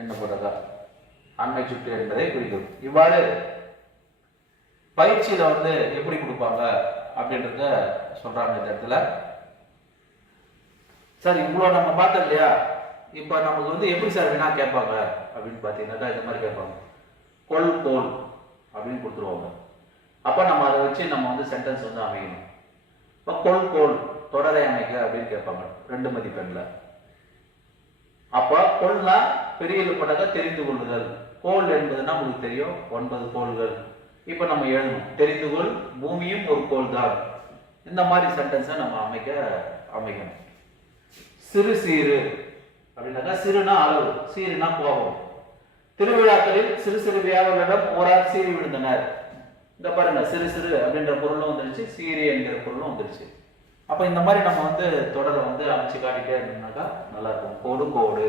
என்ன போட்டதா அண்மை சுட்டு என்பதை குறிக்கும். இவ்வாறு பயிற்சியில வந்து எப்படி கொடுப்பாங்க அப்படின்றத சொல்றாங்க இந்த இடத்துல. சார் இவ்வளவு நம்ம பார்த்தோம் இல்லையா, இப்ப நமக்கு வந்து எப்படி சார் வினா கேட்பாங்க அப்படின்னு பாத்தீங்கன்னாக்கா இந்த மாதிரி கேட்பாங்க. கொள் கோல் அப்படின்னு கொடுத்துருவாங்க. அப்ப நம்ம அதை வச்சு நம்ம வந்து சென்டென்ஸ் வந்து அமைக்கணும். இப்ப கொள் கோல் தொடரை அமைக்க அப்படின்னு கேட்பாங்க 2 மதிப்பெண்ல. அப்ப கொள்னா பெரிய போட்டாக்க தெரிந்து கொள்ளுதல். கோல் என்பதுன்னா உங்களுக்கு தெரியும் 9 கோள்கள். இப்ப நம்ம எழுதணும் தெரிந்து கொள் பூமியும் ஒரு கோள் தான். இந்த மாதிரி சென்டென்ஸை நம்ம அமைக்கணும். சிறு சீரு அப்படின்னாக்கா சிறுனா அளவு, சீருனா கோபம். திருவிழாக்களில் சிறு சிறு வியாபாரிடம் ஓரார் சீறி விழுந்தனர். இந்த பாருங்க சிறு சிறு அப்படின்ற பொருளும் வந்துருச்சு, சீரி என்கிற பொருளும் வந்துருச்சு. அப்ப இந்த மாதிரி நம்ம வந்து தொடரை வந்து அமைச்சு காட்டிட்டே இருந்தோம்னாக்கா நல்லா இருக்கும். கோடு கோடு.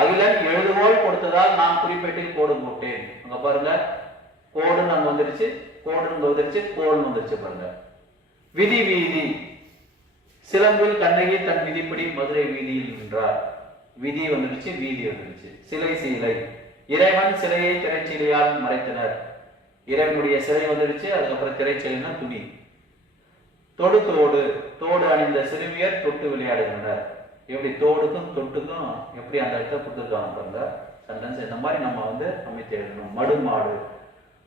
அகிலன் எழுதுகோள் கொடுத்ததால் நான் குறிப்பேட்டில் கோடு போட்டேன். அங்க பாருங்க கோடுன்னு அங்க வந்துருச்சு, கோடுன்னு வந்துருச்சு, கோல்னு வந்துருச்சு பாருங்க. விதி வீதி. சிலம்பில் கண்ணகி தன் விதிப்படி மதுரை வீதியில் நின்றார். விதி வந்துருச்சு, வீதி வந்துருச்சு. சிலை சீலை. இறைவன் சிலையை திரைச்சீலையால் மறைத்தனர். இறைவனுடைய சிலை வந்துருச்சு, அதுக்கப்புறம் திரைச்சீலைனா துணி. தொடு தோடு. தோடு அணிந்த சிறுமியர் தொட்டு விளையாடுகின்றனர். எப்படி தோடுக்கும் தொட்டுக்கும் எப்படி அந்த இடத்துல கொடுத்துருக்காங்க பாருங்க சென்டென்ஸ். இந்த மாதிரி நம்ம வந்து அமைத்து எழுதணும். மடு மாடு.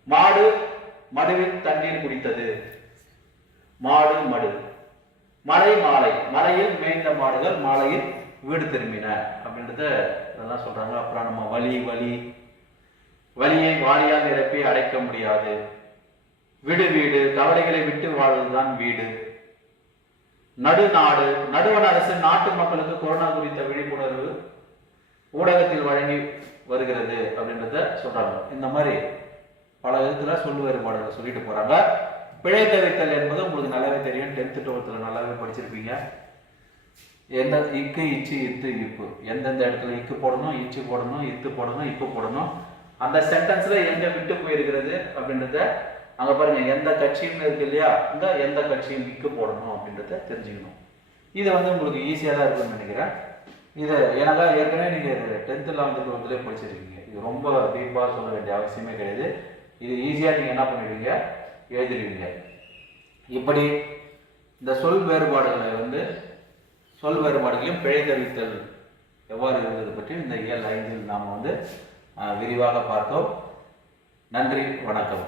மாடு மடுவில் தண்ணீர் குடித்தது. மாடு மடு. மலை மாலை. மலையில் மேய்ந்த மாடுகள் மாலையில் வீடு திரும்பின அப்படின்றத இதெல்லாம் சொல்றாங்க. அப்புறம் நம்ம வலி வலியை வாளியால் நிரப்பி அடைக்க முடியாது. விடு வீடு. கவலைகளை விட்டு வாழ்வதுதான் வீடு. நடுநாடு. நடுவண் அரசு நாட்டு மக்களுக்கு கொரோனா குறித்த விழிப்புணர்வு ஊடகத்தில் வழங்கி வருகிறது அப்படின்றத சொல்றாங்க. இந்த மாதிரி பல விதத்துல சொல்லு வேறுபாடுகளை சொல்லிட்டு போறாங்க. பிழை தவிர்த்தல் என்பது உங்களுக்கு நல்லாவே தெரியும். 10th 12th நல்லாவே படிச்சிருப்பீங்க. எந்த இக்கு இச்சு இத்து இப்பு, எந்தெந்த இடத்துல இக்கு போடணும், இச்சு போடணும், இத்து போடணும், இப்பு போடணும், அந்த சென்டென்ஸ்ல எங்க விட்டு போயிருக்கிறது அப்படின்றத அங்க பாருங்க. எந்த கட்சியும் இருக்கு இல்லையா, இந்த எந்த கட்சியும் இக்கு போடணும் அப்படின்றத தெரிஞ்சுக்கணும். இது வந்து உங்களுக்கு ஈஸியா தான் இருக்குன்னு நினைக்கிறேன். இது ஏன்னா ஏற்கனவே நீங்க 10th 11th 12th படிச்சிருக்கீங்க. இது ரொம்ப டீப்பா சொல்ல வேண்டிய அவசியமே கிடையாது. இது ஈஸியா நீங்க என்ன பண்ணிடுவீங்க, எழுதிடுவீங்க. இப்படி இந்த சொல் வேறுபாடுகளையும் பிழை தவிர்த்தல் எவ்வாறு இருந்தது பற்றி இந்த இயல் 5 நாம் வந்து விரிவாக பார்த்தோம். நன்றி, வணக்கம்.